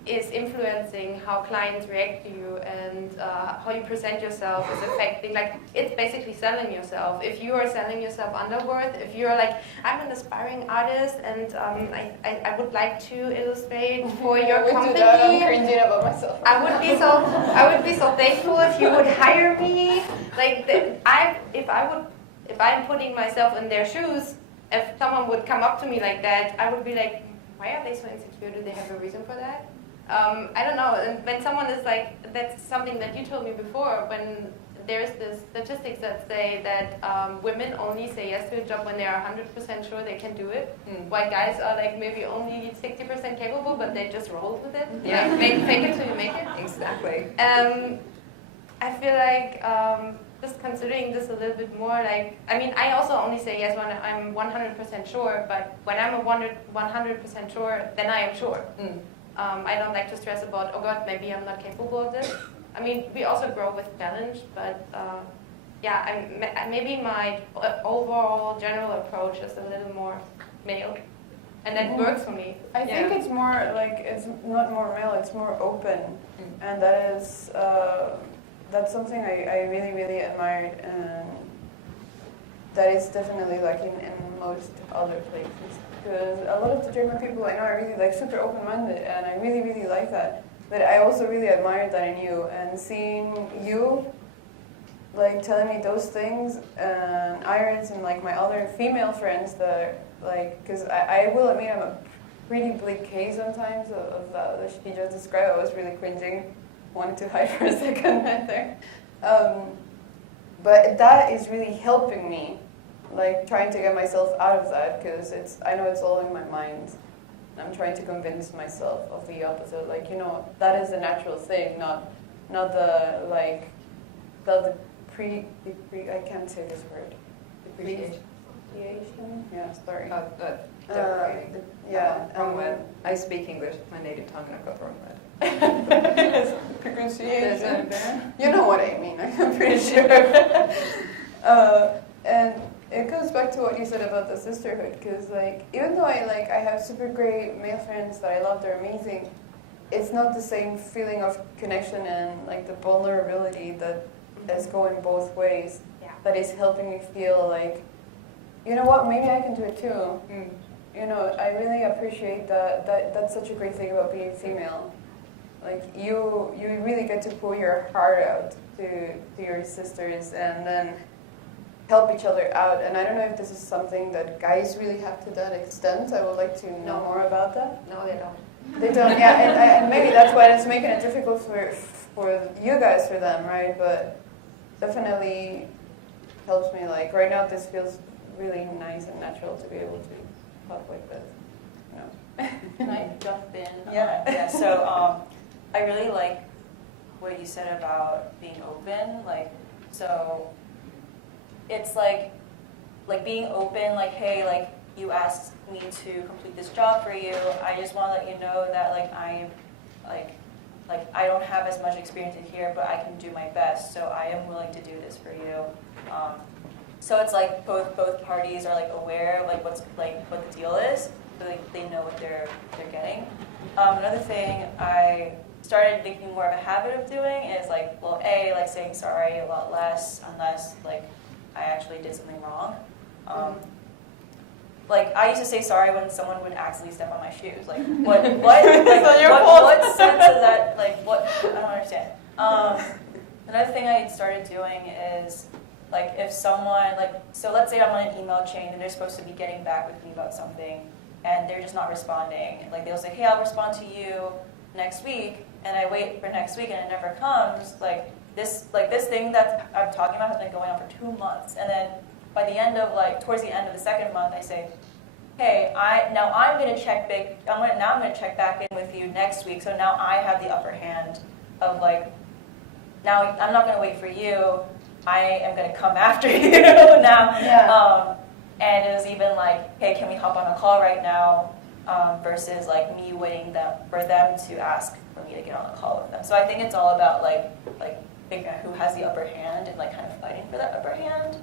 is influencing how clients react to you, and how you present yourself is affecting, like, it's basically selling yourself. If you are selling yourself underworth, if you're like, I'm an aspiring artist and I would like to illustrate for your company. I'm cringing about myself. I would be so thankful if you would hire me. Like, if I'm putting myself in their shoes, if someone would come up to me like that, I would be like, why are they so insecure? Do they have a reason for that? I don't know. And when someone is like, that's something that you told me before, when there's this statistics that say that women only say yes to a job when they are 100% sure they can do it, while guys are like maybe only 60% capable, but they just roll with it. Yeah. Like, fake it till you make it. Exactly. I feel like just considering this a little bit more, like, I mean, I also only say yes when I'm 100% sure, but when I'm 100% sure, then I am sure. I don't like to stress about, oh God, maybe I'm not capable of this. I mean, we also grow with challenge, but maybe my overall general approach is a little more male, and that works for me. I think it's more like, it's not more male, it's more open, and that is that's something I really, really admired, and that is definitely like in most other places. Because a lot of the German people I know are really like super open-minded, and I really, really like that. But I also really admired that in you, and seeing you like telling me those things, and Iris and like my other female friends that like, because I will admit I'm a pretty bleak case sometimes of that she just described. I was really cringing, wanted to hide for a second right there. But that is really helping me, like trying to get myself out of that, because I know it's all in my mind. I'm trying to convince myself of the opposite, like, you know, that is a natural thing, not the like the I can't say this word. Depreciation. Yeah, sorry. Wrong word. I speak English, my native tongue, and I've got the wrong word. Depreciation. You know what I mean, I'm pretty sure. And it goes back to what you said about the sisterhood, because like, even though I have super great male friends that I love, they're amazing, it's not the same feeling of connection and like the vulnerability that is going both ways, that is helping me feel like, you know what, maybe I can do it too. You know, I really appreciate that's such a great thing about being female. Like, you really get to pour your heart out to your sisters and then help each other out. And I don't know if this is something that guys really have to that extent. I would like to know more about that. No, they don't. They don't, yeah, and maybe that's why it's making it difficult for you guys, for them, right? But definitely helps me. Like, right now, this feels really nice and natural to be able to talk like this. You know. Can I jump in? Yeah. So I really like what you said about being open. Like, so it's like being open. Like, hey, like, you asked me to complete this job for you. I just want to let you know that like I'm like I don't have as much experience in here, but I can do my best. So I am willing to do this for you. So it's like both parties are like aware of like what the deal is, so like they know what they're getting. Another thing I started making more of a habit of doing is like, well, like saying sorry a lot less unless like I actually did something wrong. Like I used to say sorry when someone would accidentally step on my shoes. Like what? Like, what sense is that? Like what? I don't understand. Another thing I started doing is like if someone so let's say I'm on an email chain and they're supposed to be getting back with me about something and they're just not responding. Like they'll say, hey, I'll respond to you next week, and I wait for next week and it never comes. Like this thing that I'm talking about has been going on for 2 months, and then by the end of towards the end of the second month, I say, hey, I'm gonna check back in with you next week. So now I have the upper hand of now I'm not gonna wait for you. I am gonna come after you now. Yeah. And it was even like, hey, can we hop on a call right now? Versus like me waiting for them to ask for me to get on a call with them. So I think it's all about like figuring out who has the upper hand and like kind of fighting for that upper hand.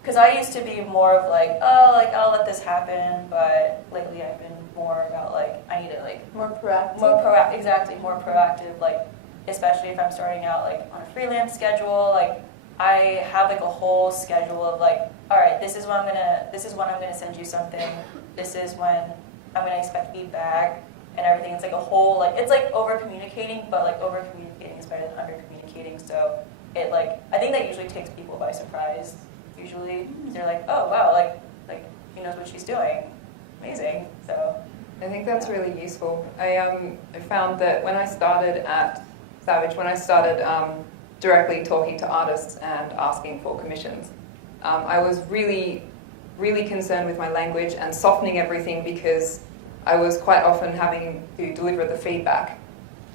Because I used to be more of I'll let this happen, but lately I've been more about I need to more proactive. Exactly, more proactive. Especially if I'm starting out on a freelance schedule. I have a whole schedule of all right, this is when I'm gonna send you something. This is when I'm gonna expect feedback and everything. It's a whole it's over communicating, but over communicating is better than under communicating. So it I think that usually takes people by surprise. Usually they're like, oh wow, she knows what she's doing. Amazing. So I think that's really useful. I found that when I started at Savage, directly talking to artists and asking for commissions, I was really, really concerned with my language and softening everything because I was quite often having to deliver the feedback.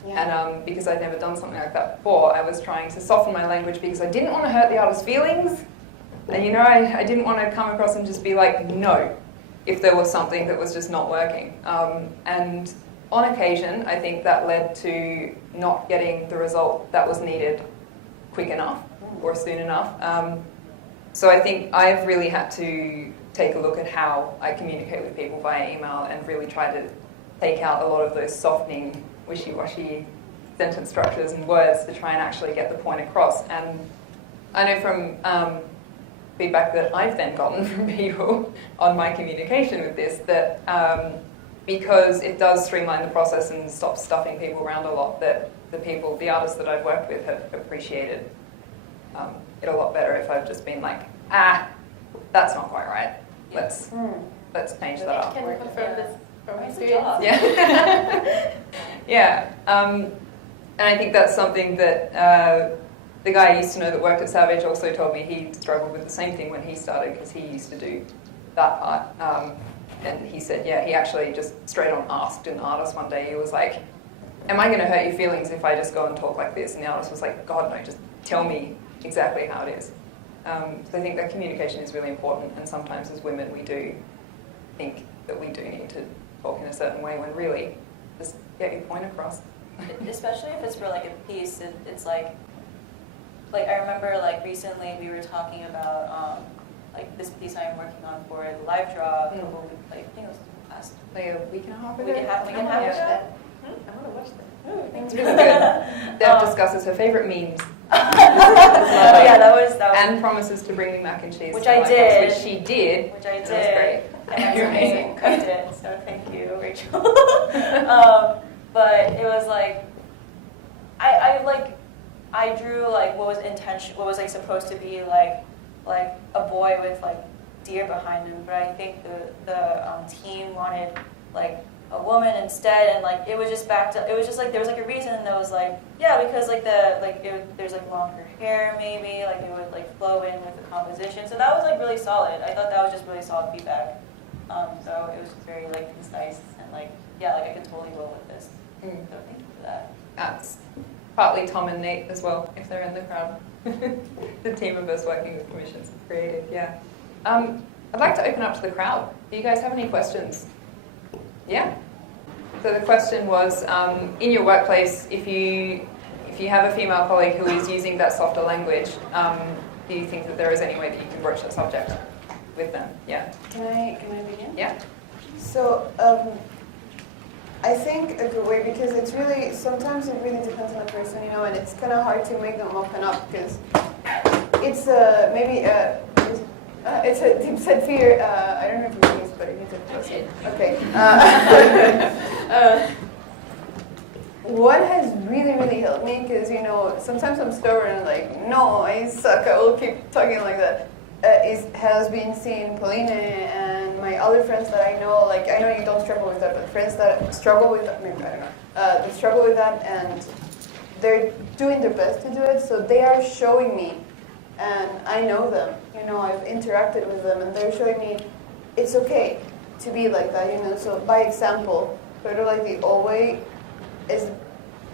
Yeah. And because I'd never done something like that before, I was trying to soften my language because I didn't want to hurt the artist's feelings. And I didn't want to come across and just be like, no, if there was something that was just not working. And on occasion, I think that led to not getting the result that was needed quick enough or soon enough. So I think I've really had to take a look at how I communicate with people via email and really try to take out a lot of those softening, wishy-washy sentence structures and words to try and actually get the point across. And I know from feedback that I've then gotten from people on my communication with this that because it does streamline the process and stop stuffing people around a lot, that the artists that I've worked with have appreciated it a lot better if I've just been like, that's not quite right. Let's change that up. Can you confirm this from Nice experience? job. Yeah. Yeah. And I think that's something that the guy I used to know that worked at Savage also told me he struggled with the same thing when he started because he used to do that part. And he said, he actually just straight on asked an artist one day, he was like, am I going to hurt your feelings if I just go and talk like this? And the artist was like, God, no, just tell me exactly how it is. So I think that communication is really important, and sometimes as women we do think that we do need to talk in a certain way when really just get your point across. especially if it's for a piece, it's I remember recently we were talking about this piece I'm working on for the live draw. I think it was last A week and a half ago? we can have Yeah. I want to watch that. It's really good. Deb discusses her favourite memes. Yeah, that was And promises to bring me mac and cheese. Which to I LightBox, did. Which she did. Which I That did. was great. And You're I amazing. cooked it, so thank you, Rachel. But it was I drew what was what was supposed to be a boy with deer behind him, but I think the team wanted a woman instead, and it was just there was a reason that was because there's longer hair maybe, it would flow in with the composition, so that was really solid. I thought that was just really solid feedback. So it was just very concise and I could totally roll with this. So thank you for that. That's partly Tom and Nate as well, if they're in the crowd. The team of us working with commissions and creative, yeah. I'd like to open up to the crowd. Do you guys have any questions? Yeah? So the question was, in your workplace, if you have a female colleague who is using that softer language, do you think that there is any way that you can broach that subject with them? Yeah? Can I begin? Yeah? So I think a good way, because it's really, sometimes it really depends on the person, you know, and it's kind of hard to make them open up because it's maybe it's a deep set fear. I don't know if you can use, but if you did, okay. What has really helped me, because you know sometimes I'm stubborn and like, no, I suck, I will keep talking like that. Has been seeing Pauline and my other friends that I know. Like I know you don't struggle with that, but friends that struggle with that, maybe I don't know. They struggle with that, and they're doing their best to do it. So they are showing me, and I know them. You know, I've interacted with them, and they're showing me it's okay to be like that. You know, so by example, sort of like the old way is,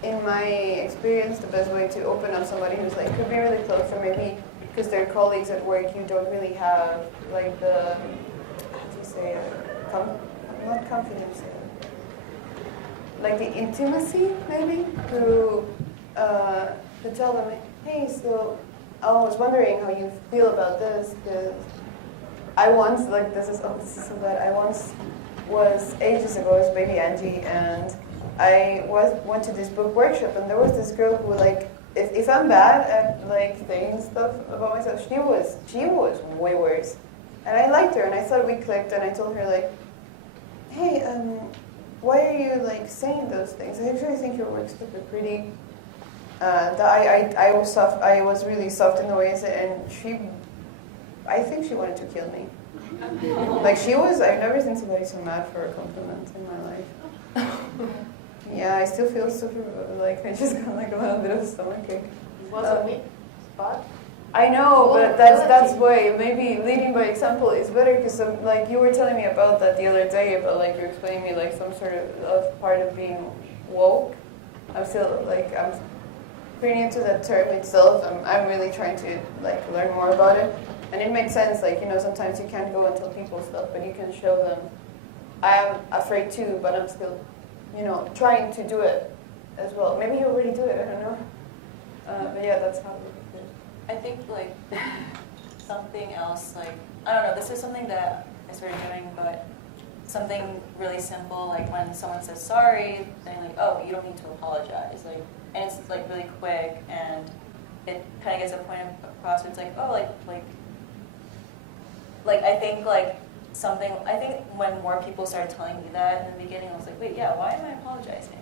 in my experience, the best way to open up somebody who's like could be really close, or maybe because they're colleagues at work, you don't really have like the, how do you say, not confidence, like the intimacy maybe to tell them, hey, so I was wondering how you feel about this, because I once, like this is so bad, I once was ages ago, it was baby Angie, and I went to this book workshop, and there was this girl who like, if I'm bad at like saying stuff about myself, she was way worse, and I liked her, and I thought we clicked, and I told her like, hey, why are you like saying those things? I actually think your work's super pretty. I was soft. I was really soft in the ways, and I think she wanted to kill me. Like she was. I've never seen somebody so mad for a compliment in my life. Yeah, I still feel super, like, I just got like a little bit of a stomachache. Was a weak spot? I know, but that's why maybe leading by example is better, because like you were telling me about that the other day, about like you're explaining me like some sort of part of being woke. I'm still like, I'm pretty into that term itself. I'm really trying to like learn more about it. And it makes sense, like, you know, sometimes you can't go and tell people stuff, but you can show them. I am afraid too, but I'm still, you know, trying to do it as well. Maybe you already do it, I don't know. But yeah, that's how we do it. I think like something else, like, I don't know, this is something that I started doing, but something really simple, like when someone says sorry, they're like, oh, you don't need to apologize. Like, and it's like really quick, and it kind of gets a point across where it's like, oh, like I think like something, I think when more people started telling me that in the beginning, I was like, wait, yeah, why am I apologizing?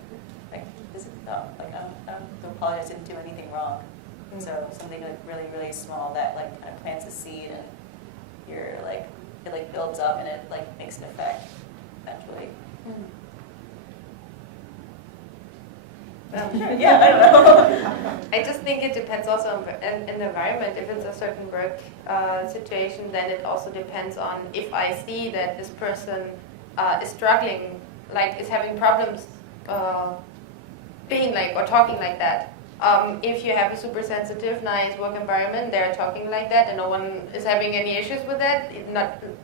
Like, this is dumb. Like, I don't apologize, I didn't do anything wrong. Mm-hmm. So something like really, really small that like kind of plants a seed, and you're like, it like builds up, and it like makes an effect eventually. Mm-hmm. Yeah, I don't know. I just think it depends also on in the environment. If it's a certain work situation, then it also depends on if I see that this person is struggling, like is having problems being like or talking like that. If you have a super sensitive, nice work environment, they're talking like that, and no one is having any issues with that,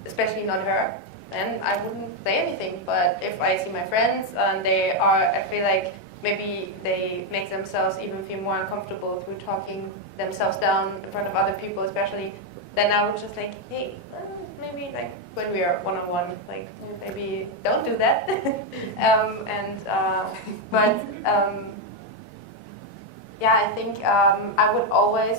especially not her, then I wouldn't say anything. But if I see my friends and they are, I feel like maybe they make themselves even feel more uncomfortable through talking themselves down in front of other people, especially, then I would just like, hey, maybe like when we are one-on-one, like maybe don't do that. Yeah, I think I would always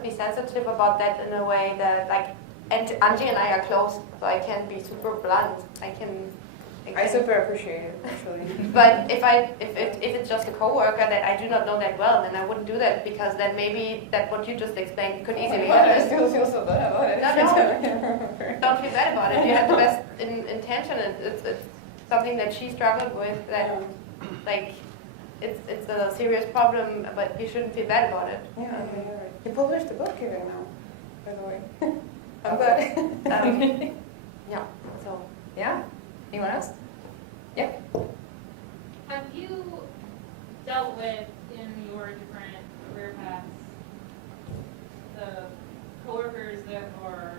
be sensitive about that in a way that like, and Angie and I are close, so I can be super blunt. I super appreciate it, actually. But if it's just a coworker that I do not know that well, then I wouldn't do that, because then maybe that what you just explained could easily happen. I still feel so bad about it. No, don't feel bad about it. You have the best intention, and it's something that she struggled with. That like it's a serious problem, but you shouldn't feel bad about it. Yeah, okay, you're right. You published a book even now, by the way. I'm glad. Yeah. So Yeah. Anyone else? Yeah. Have you dealt with, in your different career paths, the coworkers that are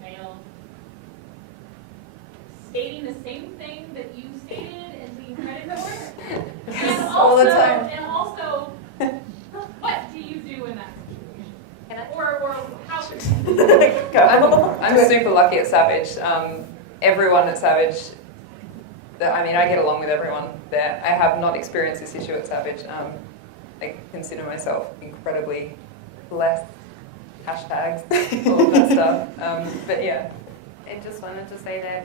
male stating the same thing that you stated and being credited for? And all the time. And also, what do you do in that situation? Or how would you? I'm I'm super lucky at Savage. Everyone at Savage, I mean, I get along with everyone there. I have not experienced this issue at Savage. I consider myself incredibly blessed. Hashtags, all of that stuff. But yeah. I just wanted to say that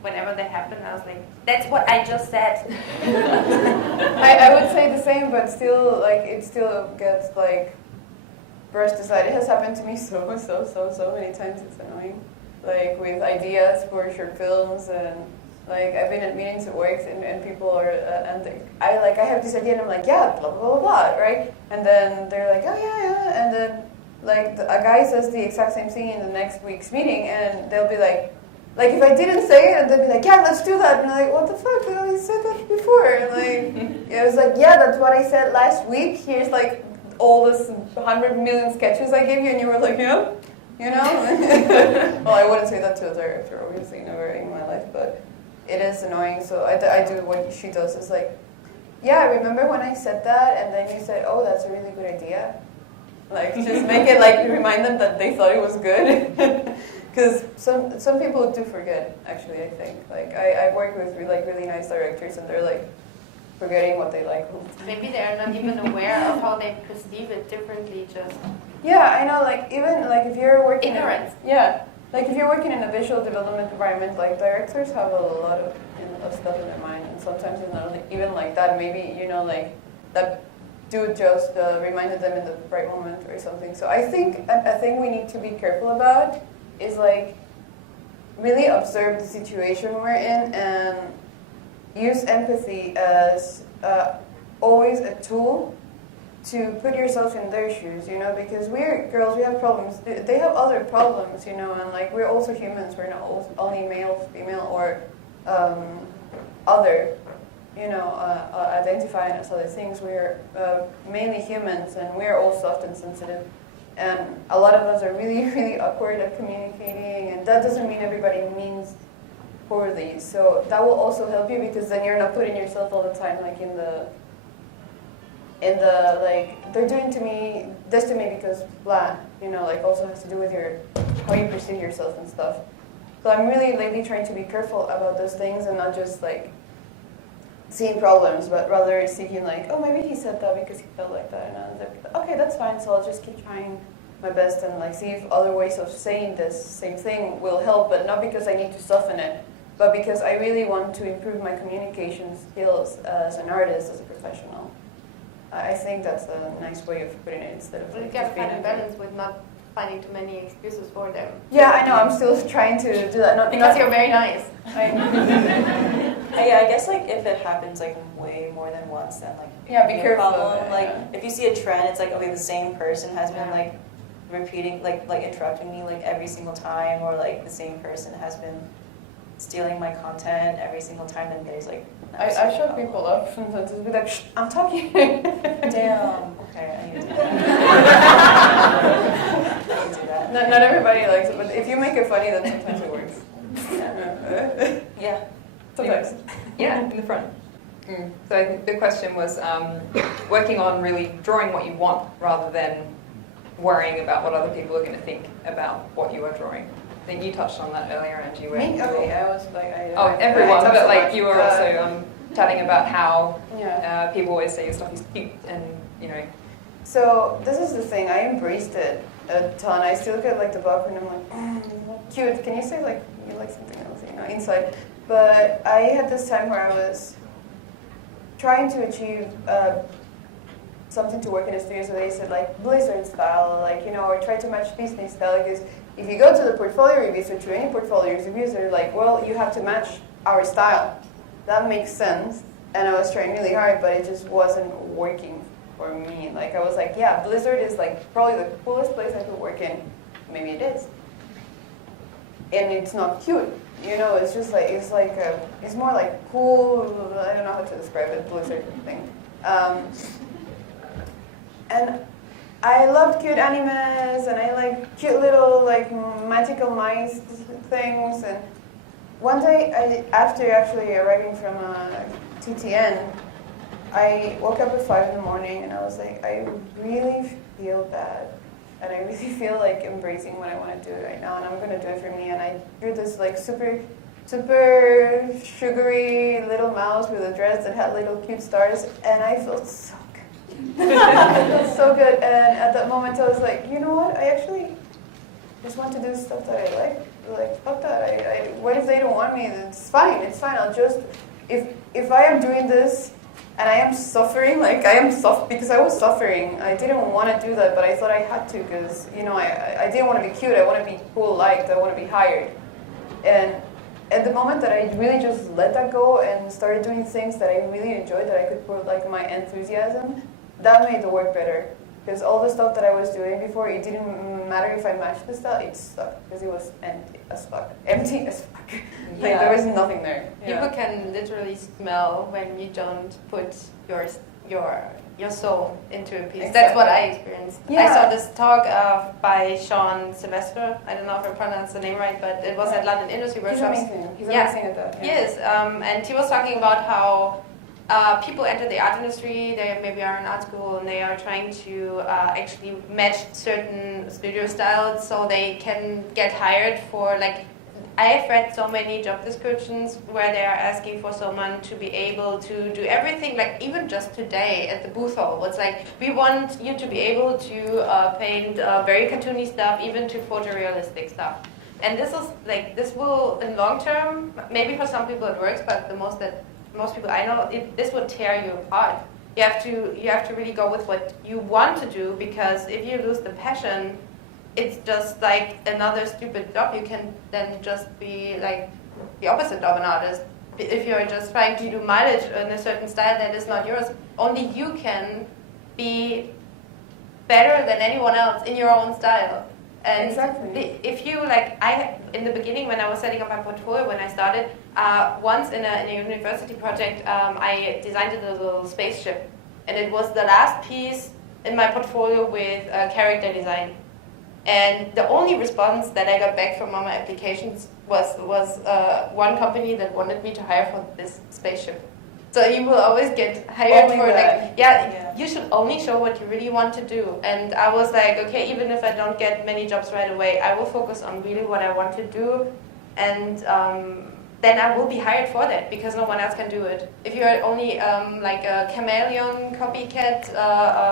whenever they happen, I was like, that's what I just said. I would say the same, but still, like, it still gets, like, brushed aside. It has happened to me so many times. It's annoying. Like, with ideas for short films, and, like, I've been at meetings at work, and people are, I have this idea, and I'm like, yeah, blah, blah, blah, blah, right? And then they're like, oh, yeah, and then, like, a guy says the exact same thing in the next week's meeting, and they'll be like, if I didn't say it, they'll be like, yeah, let's do that. And I'm like, what the fuck? I already said that before. And, like, it was like, yeah, that's what I said last week. Here's, like, all this 100 million sketches I gave you, and you were like, yeah, you know? Well, I wouldn't say that to a director, obviously, never in my life, but it is annoying. So I do what she does. It's like, yeah, I remember when I said that, and then you said, oh, that's a really good idea. Like, just make it, like, remind them that they thought it was good. Because some people do forget, actually, I think. Like, I work with, like, really nice directors, and they're, like, forgetting what they like. Maybe they're not even aware of how they perceive it differently, just... Yeah, I know, like, even, like, if you're working... Ignorance. Yeah. Like, if you're working in a visual development environment, like, directors have a lot of stuff in their mind, and sometimes it's not even like that. Maybe, you know, like, that dude just reminded them in the right moment or something. So I think a thing we need to be careful about is, like, really observe the situation we're in and use empathy as always a tool to put yourself in their shoes, you know, because we're girls, we have problems. They have other problems, you know, and, like, we're also humans. We're not only male, female, or other, you know, identifying as other things. We're mainly humans, and we're all soft and sensitive. And a lot of us are really, really awkward at communicating, and that doesn't mean everybody means poorly. So that will also help you, because then you're not putting yourself all the time, like, in the like, they're doing this to me because blah, you know, like, also has to do with how you perceive yourself and stuff. So I'm really lately trying to be careful about those things and not just, like, seeing problems, but rather seeking, like, oh, maybe he said that because he felt like that, and okay, that's fine, so I'll just keep trying my best and, like, see if other ways of saying this same thing will help, but not because I need to soften it, but because I really want to improve my communication skills as an artist, as a professional. I think that's a nice way of putting it, instead of, like, You gotta just being find a balance with not finding too many excuses for them. Yeah, I know, I'm still trying to do that. Because you're very nice. Yeah, I guess, like, if it happens, like, way more than once, then, like, Yeah, be no careful. problem. Like, Yeah. if you see a trend, it's like, okay, the same person has been, like, repeating, like interrupting me, like, every single time, or, like, the same person has been stealing my content every single time, then there's, like, I shut people up sometimes, just be like, shh, I'm talking. Damn. Okay, I need to do that. I need to do that. Not everybody likes it, but if you make it funny, then sometimes it works. Yeah. Sometimes. Yeah, in the front. So I think the question was working on really drawing what you want rather than worrying about what other people are going to think about what you are drawing. I think you touched on that earlier, Angie. Me? Okay, I was like, everyone, but, like, much. you were also chatting about how Yeah. people always say your stuff is cute, and, you know. So this is the thing. I embraced it a ton. I still get, like, the bug when I'm like, cute. Can you say, like, you like something else, you know, inside? But I had this time where I was trying to achieve something to work in a studio, so they said, like, Blizzard style, like, you know, or try to match Disney style, because if you go to the portfolio reviews or to any portfolio reviews, they're like, well, you have to match our style. That makes sense, and I was trying really hard, but it just wasn't working for me. Like, I was like, yeah, Blizzard is, like, probably the coolest place I could work in. Maybe it is. And it's not cute, you know, it's just like, it's more like cool, I don't know how to describe it, Blizzard thing. And I loved cute animes, and I like cute little, like, magical mice things. And one day, after actually arriving from TTN, I woke up at 5 in the morning, and I was like, I really feel bad. and I really feel like embracing what I want to do right now, and I'm gonna do it for me. And I drew this like super sugary little mouse with a dress that had little cute stars, and I felt so good. I felt so good, and at that moment I was like, you know what? I actually just want to do stuff that I like. Like, fuck that. What if they don't want me? It's fine. It's fine. I'll just, if I am doing this and I am suffering, like I am because I was suffering. I didn't want to do that, but I thought I had to because, you know, I didn't want to be cute. I want to be cool, liked. I want to be hired. And at the moment that I really just let that go and started doing things that I really enjoyed, that I could put like my enthusiasm, that made the work better. Because all the stuff that I was doing before, it didn't matter if I matched the style, it sucked. Because it was empty as fuck. Empty as fuck. Like there was nothing there. People can literally smell when you don't put your soul into a piece. Exactly. That's what I experienced. Yeah. I saw this talk by Sean Sylvester. I don't know if I pronounced the name right, but it was at London Industry Workshops. He's amazing. He's amazing at that. Yeah. Yes, and he was talking about how people enter the art industry, they maybe are in art school and they are trying to actually match certain studio styles so they can get hired for, like, I have read so many job descriptions where they are asking for someone to be able to do everything, like even just today at the booth hall. It's like, we want you to be able to paint very cartoony stuff, even to photorealistic stuff. And this is like, this will, in long term, maybe for some people it works, but most people I know, this would tear you apart. You have to really go with what you want to do, because if you lose the passion, it's just like another stupid job. You can then just be like the opposite of an artist. If you're just trying to do mileage in a certain style that is not yours, only you can be better than anyone else in your own style. And exactly. If you like, in the beginning when I was setting up my portfolio, when I started, once in a university project, I designed a little spaceship, and it was the last piece in my portfolio with character design. And the only response that I got back from all my applications was one company that wanted me to hire for this spaceship. So you will always get hired Only for that. like, yeah, you should only show what you really want to do. And I was like, okay, even if I don't get many jobs right away, I will focus on really what I want to do. And then I will be hired for that, because no one else can do it. If you're only like a chameleon, copycat,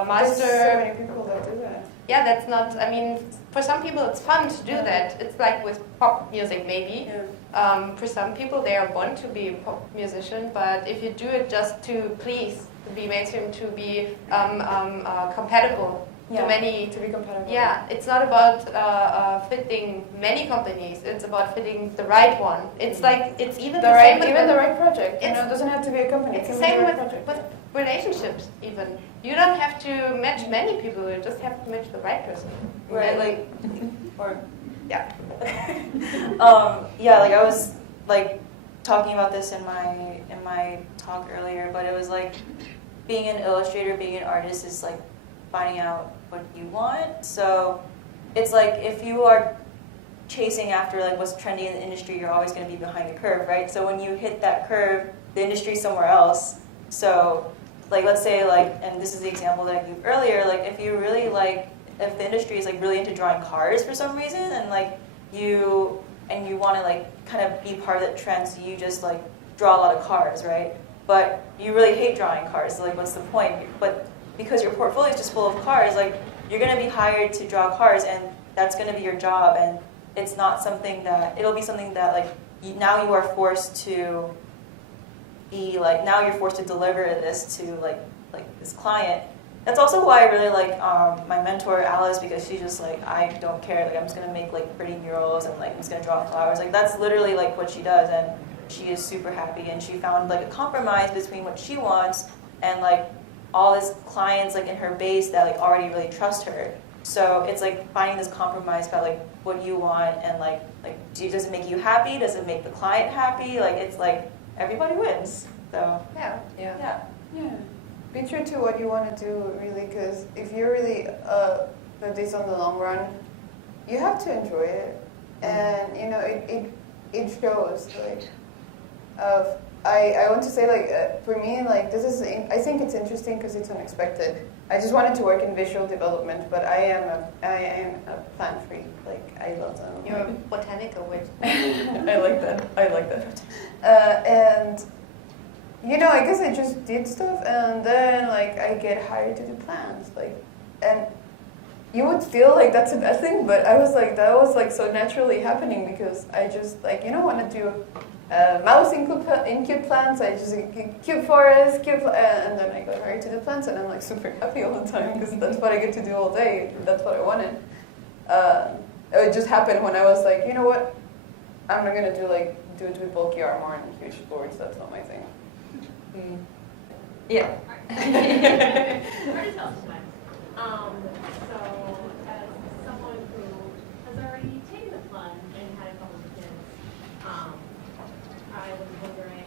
master. There's so many people that do that. Yeah, that's not, I mean, for some people it's fun to do that. It's like with pop music maybe. Yeah. For some people they are born to be a pop musician, but if you do it just to please, to be mainstream, to be compatible to many. To be compatible. Yeah, it's not about fitting many companies, it's about fitting the right one. It's like, it's even the same with the right project. You know, it doesn't have to be a company. it's the It can same be the right project. with relationships even. You don't have to match many people, you just have to match the right person. Right, And like, or, yeah. yeah, like I was like talking about this in my talk earlier, but it was like being an illustrator, being an artist is like finding out what you want. So it's like if you are chasing after like what's trendy in the industry, you're always going to be behind the curve, right? So when you hit that curve, the industry's somewhere else. So like let's say like, and this is the example that I gave earlier, like if you really like, if the industry is like really into drawing cars for some reason, and like you want to like kind of be part of that trend, so you just like draw a lot of cars, right? But you really hate drawing cars, so like what's the point? But because your portfolio is just full of cars, like you're going to be hired to draw cars, and that's going to be your job, and it's not something that, it'll be something that like now you are forced to be like, now you're forced to deliver this to like this client. That's also why I really like my mentor Alice, because she's just like, I don't care, like I'm just gonna make like pretty murals and like I'm just gonna draw flowers. Like that's literally like what she does, and she is super happy, and she found like a compromise between what she wants and like all these clients like in her base that like already really trust her. So it's like finding this compromise about like what you want, and like does it make you happy? Does it make the client happy? Like it's like everybody wins. So yeah. Be true to what you want to do, really, because if you're really for this on the long run, you have to enjoy it, and you know it shows. Like I want to say, like, for me, like, this is, I think it's interesting because it's unexpected. I just wanted to work in visual development, but I am a plant freak. Like, I love them. You're a botanical witch. I like that. And, you know, I guess I just did stuff, and then, like, I get hired to do plants. Like, and you would feel like that's a bad thing, but I was like, that was, like, so naturally happening because I just, like, you know, want to do mouse in cute plants. I just cute forest, and then I got hired to do plants, and I'm like super happy all the time because that's what I get to do all day. That's what I wanted. It just happened when I was like, you know what? I'm not gonna do it with bulky armor and huge boards. That's not my thing. Yeah. Already tell us what. So, as someone who has already taken the plunge and had a couple of kids, I was wondering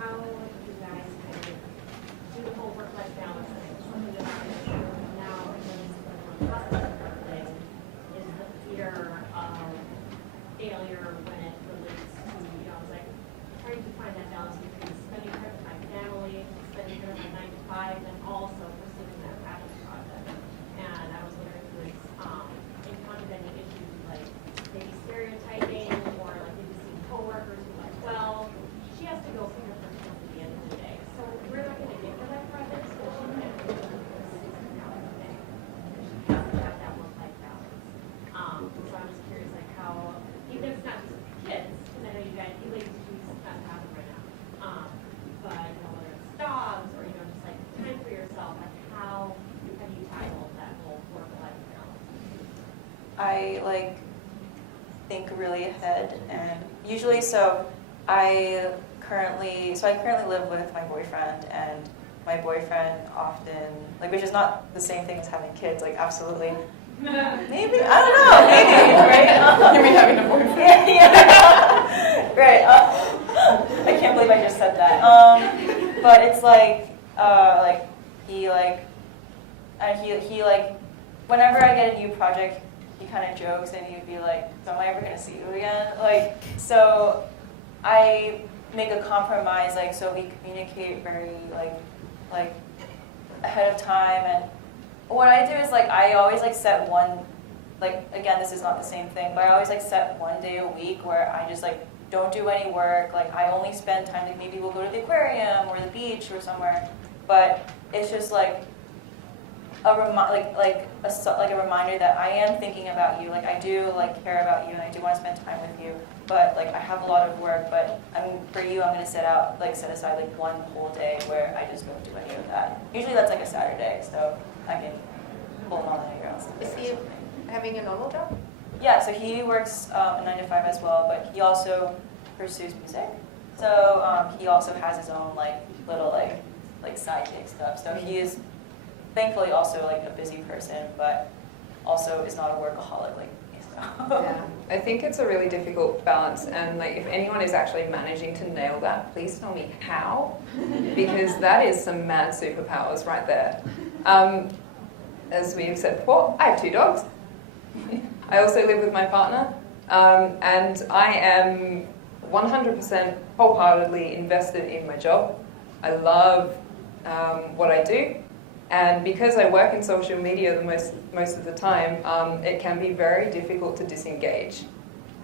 how you guys kind of do the whole work-life balance thing. Something that I'm sure now is the process thing is the fear of failure when it relates to, you know, it's like trying to find that balance between spending time with my family, spending time with my 9 to 5, and also pursuing that passion project. And I was wondering if you encountered any issues like maybe stereotyping or like maybe seeing coworkers who are like, well, she has to go pick up her kids at the end of the day. So we're not going to give her that project, so she can't do it for 6 hours a day. She has to have that work-life balance. So I'm just curious, like how, even if it's not just kids, because I know you guys, you ladies choose not to have them right now. But you know, whether it's dogs or you know, just like time for yourself, like how have you tackled that whole work-life balance? I like think really ahead, and usually I currently live with my boyfriend, and my boyfriend often, like, which is not the same thing as having kids, like, absolutely. Maybe, I don't know, maybe, right? You mean having a boyfriend? Yeah. Right. I can't believe I just said that. But it's like he whenever I get a new project, he kind of jokes and he'd be like, so am I ever gonna see you again? Like, so I make a compromise, like, so we communicate very like ahead of time. And what I do is, like, I always like set one, like, again, this is not the same thing, but I always like set one day a week where I just like don't do any work. Like, I only spend time, like, maybe we'll go to the aquarium or the beach or somewhere, but it's just like a reminder that I am thinking about you. Like, I do like care about you and I do want to spend time with you, but like I have a lot of work, but for you I'm going to set aside like one whole day where I just don't do any of that. Usually that's like a Saturday, so I can pull him on the ground. Is he having a normal job? Yeah, so he works a 9 to 5 as well, but he also pursues music. So he also has his own like little like side gig stuff. So he is thankfully also like a busy person, but also is not a workaholic like me. So. Yeah, I think it's a really difficult balance, and like if anyone is actually managing to nail that, please tell me how, because that is some mad superpowers right there. As we've said before, I have 2 dogs. I also live with my partner, and I am 100% wholeheartedly invested in my job. I love what I do, and because I work in social media most of the time, it can be very difficult to disengage,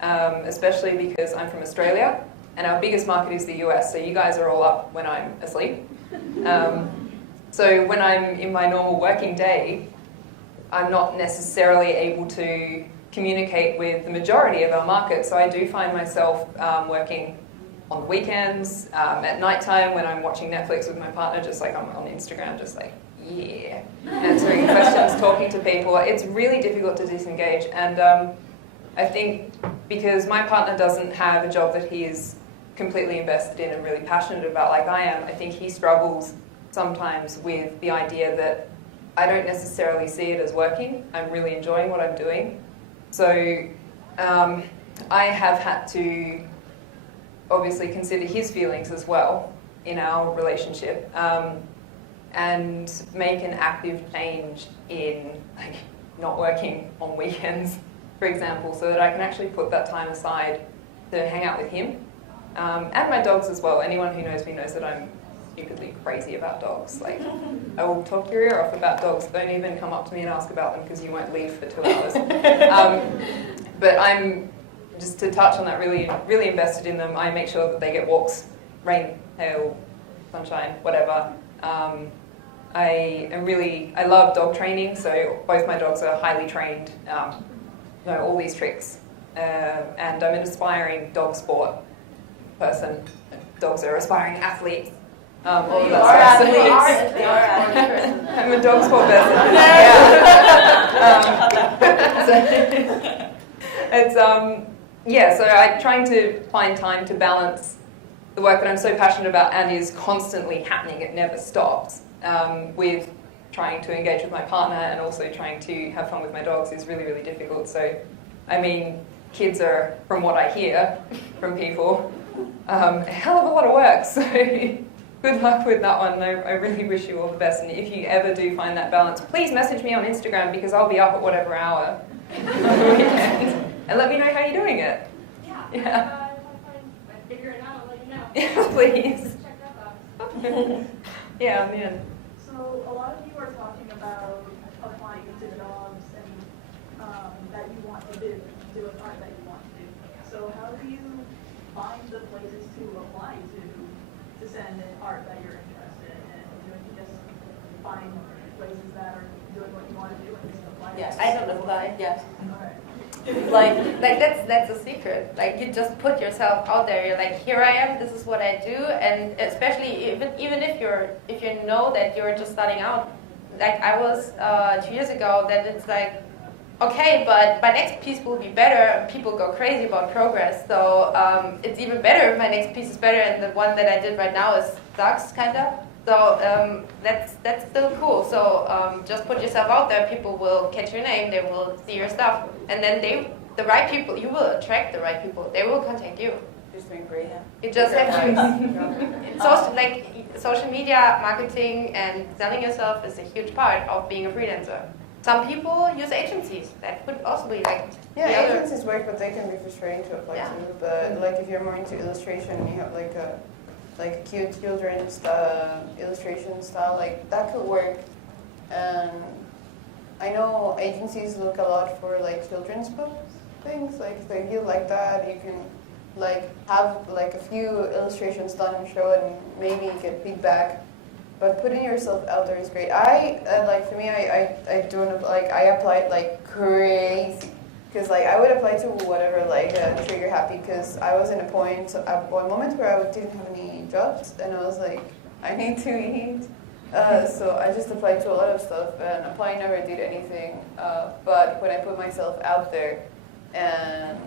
especially because I'm from Australia, and our biggest market is the US, so you guys are all up when I'm asleep. So when I'm in my normal working day, I'm not necessarily able to communicate with the majority of our market, so I do find myself working on the weekends, at nighttime when I'm watching Netflix with my partner, just like I'm on Instagram, just like, yeah, answering questions, talking to people. It's really difficult to disengage, and I think because my partner doesn't have a job that he is completely invested in and really passionate about like I am, I think he struggles sometimes with the idea that I don't necessarily see it as working. I'm really enjoying what I'm doing. So I have had to obviously consider his feelings as well in our relationship, and make an active change in like not working on weekends, for example, so that I can actually put that time aside to hang out with him. And my dogs as well. Anyone who knows me knows that I'm stupidly crazy about dogs. Like, I will talk your ear off about dogs. Don't even come up to me and ask about them because you won't leave for 2 hours. But I'm, just to touch on that, really, really invested in them. I make sure that they get walks, rain, hail, sunshine, whatever. I love dog training, so both my dogs are highly trained, know all these tricks. And I'm an aspiring dog sport person. Dogs are aspiring athletes. All of that stuff. You are athletes. I'm a dog sport person. So I'm trying to find time to balance the work that I'm so passionate about and is constantly happening, it never stops, with trying to engage with my partner and also trying to have fun with my dogs is really, really difficult. So, I mean, kids are, from what I hear from people, a hell of a lot of work. So good luck with that one. I really wish you all the best. And if you ever do find that balance, please message me on Instagram because I'll be up at whatever hour on the weekend. And let me know how you're doing it. Yeah. If I figure it out, I'll let you know. Yeah, please. Check that box. Yeah, man. So a lot of you are talking about applying to the jobs and that you want to do an art that you want to do. So how do you find the places to apply to send in art that you're interested in? Do you just find places that are doing what you want to do and just apply? Yes. I don't apply. Yes. Okay. Like, that's a secret. Like, you just put yourself out there. You're like, here I am. This is what I do. And especially even if you know that you're just starting out, like I was 2 years ago, that it's like, okay, but my next piece will be better. People go crazy about progress, so it's even better if my next piece is better. And the one that I did right now is sucks, kind of. So that's still cool. So just put yourself out there. People will catch your name. They will see your stuff, and then the right people. You will attract the right people. They will contact you. Just doing great. You just have to. Social media marketing and selling yourself is a huge part of being a freelancer. Some people use agencies. That could also be like Yeah, agencies work, but they can be frustrating to apply Yeah. to. But like if you're more into illustration, and you have like a cute children's illustration style, like that could work. And I know agencies look a lot for like children's books things. Like if you like that, you can like have like a few illustrations done and show it, and maybe get feedback. But putting yourself out there is great. Like for me, I don't like I applied like crazy. Because like I would apply to whatever, like trigger happy, because I was in a point at one moment where I didn't have any jobs, and I was like, I need to eat. So I just applied to a lot of stuff, and applying never did anything. But when I put myself out there, and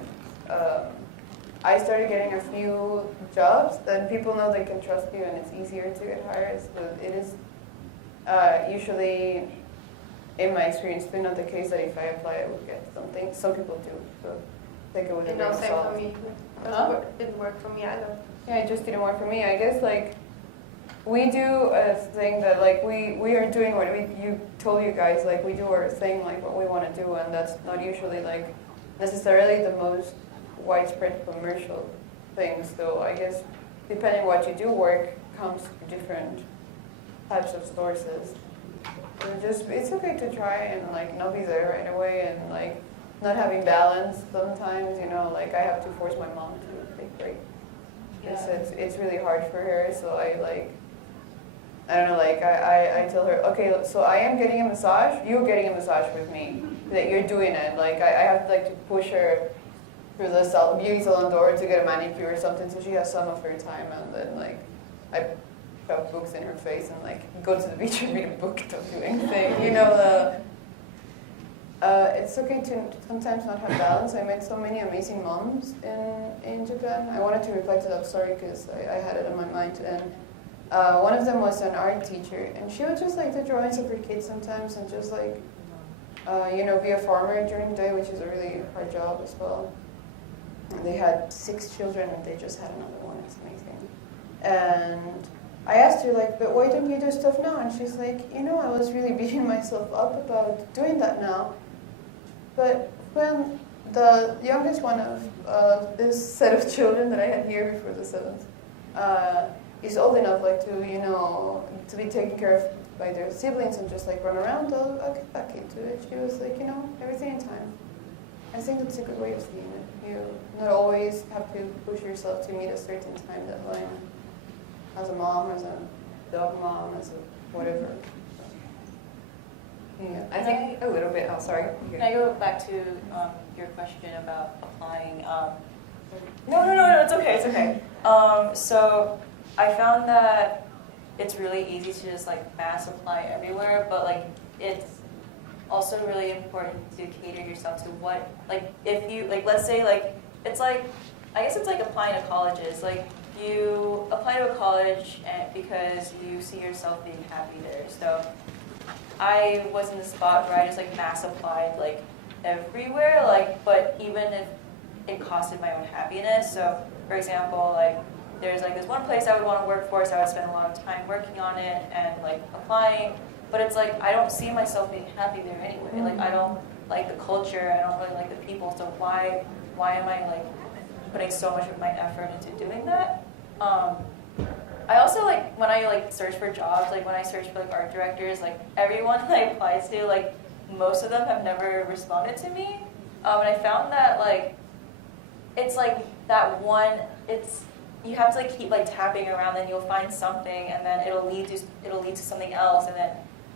I started getting a few jobs, then people know they can trust you, and it's easier to get hired. So it is usually, in my experience, it's been not the case that if I apply, I would get something. Some people do, so take it with a grain of same salt. for me. Didn't work for me either. Yeah, it just didn't work for me. I guess like we do a thing that like we are doing what you told you guys, like we do our thing, like what we want to do, and that's not usually like necessarily the most widespread commercial things. So I guess depending what you do, work comes from different types of sources. So it's okay to try and like not be there right away, and like not having balance sometimes, you know, like I have to force my mom to take break because it's really hard for her. So I don't know, like I tell her, okay, so I am getting a massage, you're getting a massage with me, that you're doing it. Like I have like to push her through the beauty salon door to get a manicure or something, so she has some of her time, and then like I shove books in her face and like go to the beach and read a book, don't do anything, you know. It's okay to sometimes not have balance. I met so many amazing moms in Japan. I wanted to reply to that story because I had it on my mind, and one of them was an art teacher, and she would just like the drawings of her kids sometimes, and just like you know, be a farmer during the day, which is a really hard job as well. And they had 6 children, and they just had another one. It's amazing. And I asked her, like, but why don't you do stuff now? And she's like, you know, I was really beating myself up about doing that now. But when the youngest one of this set of children that I had here before the seventh is old enough, like to to be taken care of by their siblings and just like run around. I'll get back into it. She was like, everything in time. I think that's a good way of seeing it. You not always have to push yourself to meet a certain time deadline. As a mom, as a dog mom, as a whatever. Yeah, I think a little bit. Oh, sorry. Can I go back to your question about applying? No, it's okay. So I found that it's really easy to just like mass apply everywhere, but like it's also really important to cater yourself to what, like if you, like let's say like, it's like, I guess it's like applying to colleges. Like you apply to a college because you see yourself being happy there. So I was in the spot where I just like mass applied like everywhere, like, but even if it costed my own happiness. So for example, like there's like this one place I would want to work for, so I would spend a lot of time working on it and like applying, but it's like I don't see myself being happy there anyway. Like I don't like the culture, I don't really like the people, so why am I like putting so much of my effort into doing that? I also like when I like search for jobs, like when I search for like art directors, like everyone that I apply to, like most of them have never responded to me. And I found that like it's like that one, it's you have to like keep like tapping around, and you'll find something, and then it'll lead to something else, and then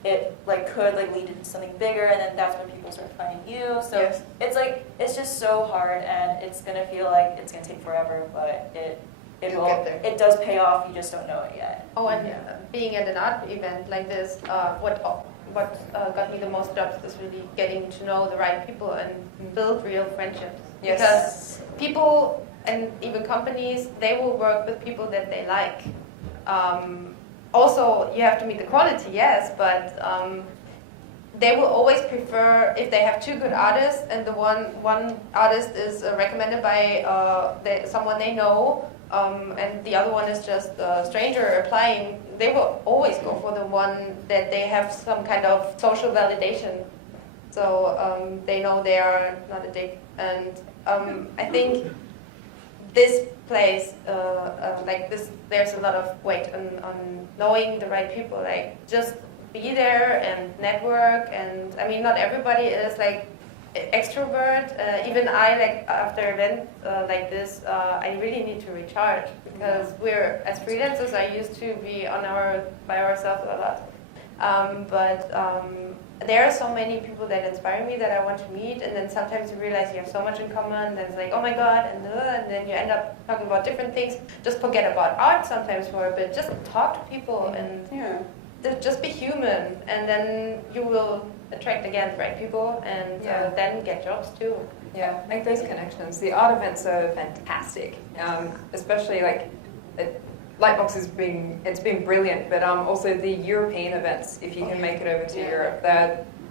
it like could like lead to something bigger, and then that's when people start finding you. So Yes. it's like it's just so hard, and it's gonna feel like it's gonna take forever, but You'll get there. it does pay off. You just don't know it yet. Oh, and being at an art event like this, what got me the most jobs is really getting to know the right people and build real friendships. Yes. Because people and even companies, they will work with people that they like. Also, you have to meet the quality, yes, but they will always prefer if they have two good artists and the one artist is recommended by someone they know, and the other one is just a stranger applying. They will always go for the one that they have some kind of social validation. So they know they are not a dick. And I think this place, like this, there's a lot of weight on knowing the right people. Like just be there and network. And I mean, not everybody is like extrovert. Even I, like after an event like this, I really need to recharge because we're as freelancers. I used to be by ourselves a lot, but there are so many people that inspire me that I want to meet, and then sometimes you realize you have so much in common, and then it's like, oh my god, and then you end up talking about different things. Just forget about art sometimes for a bit. Just talk to people and just be human, and then you will attract again the right people, and then get jobs too. Yeah, make those connections. The art events are fantastic, especially like LightBox it's been brilliant, but also the European events, if you can make it over to Europe,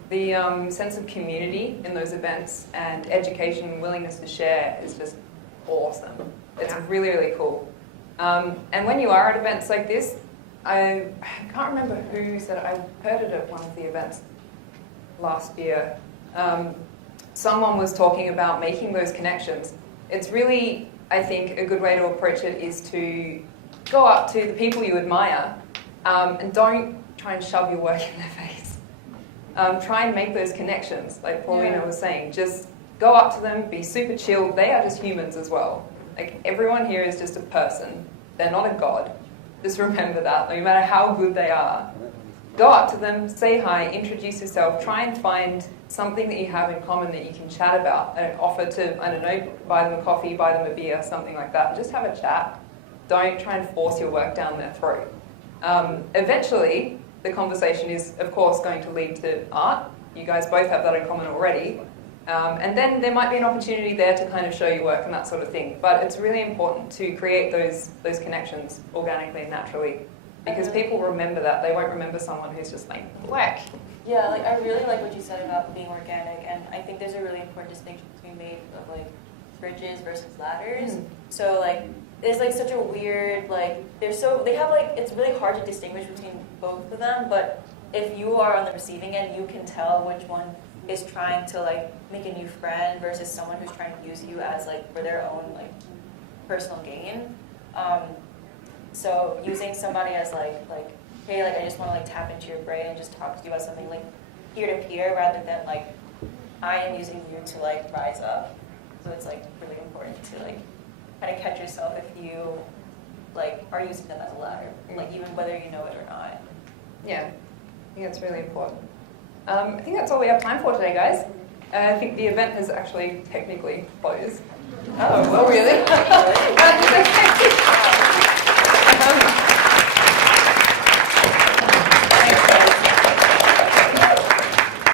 the sense of community in those events and education and willingness to share is just awesome. It's really, really cool. And when you are at events like this, I can't remember who said it. I heard it at one of the events last year. Someone was talking about making those connections. It's really, I think, a good way to approach it is to go up to the people you admire and don't try and shove your work in their face. Try and make those connections, like Paulina was saying. Just go up to them, be super chill. They are just humans as well. Like everyone here is just a person. They're not a god. Just remember that, no matter how good they are. Go up to them, say hi, introduce yourself, try and find something that you have in common that you can chat about and offer to, I don't know, buy them a coffee, buy them a beer, something like that. Just have a chat. Don't try and force your work down their throat. Eventually, the conversation is, of course, going to lead to art. You guys both have that in common already. And then there might be an opportunity there to kind of show your work and that sort of thing. But it's really important to create those connections organically and naturally, because people remember that. They won't remember someone who's just like, whack. Yeah, like I really like what you said about being organic, and I think there's a really important distinction to be made of like bridges versus ladders. So like it's like such a weird they have like it's really hard to distinguish between both of them, but if you are on the receiving end, you can tell which one is trying to like make a new friend versus someone who's trying to use you as like for their own like personal gain. So using somebody as like hey, like I just want to like tap into your brain and just talk to you about something like peer to peer rather than like I am using you to like rise up. So it's like really important to like kind of catch yourself if you like are using them as a ladder, like even whether you know it or not. Yeah, I think that's really important. I think that's all we have time for today, guys. I think the event has actually technically closed. Oh, well, really?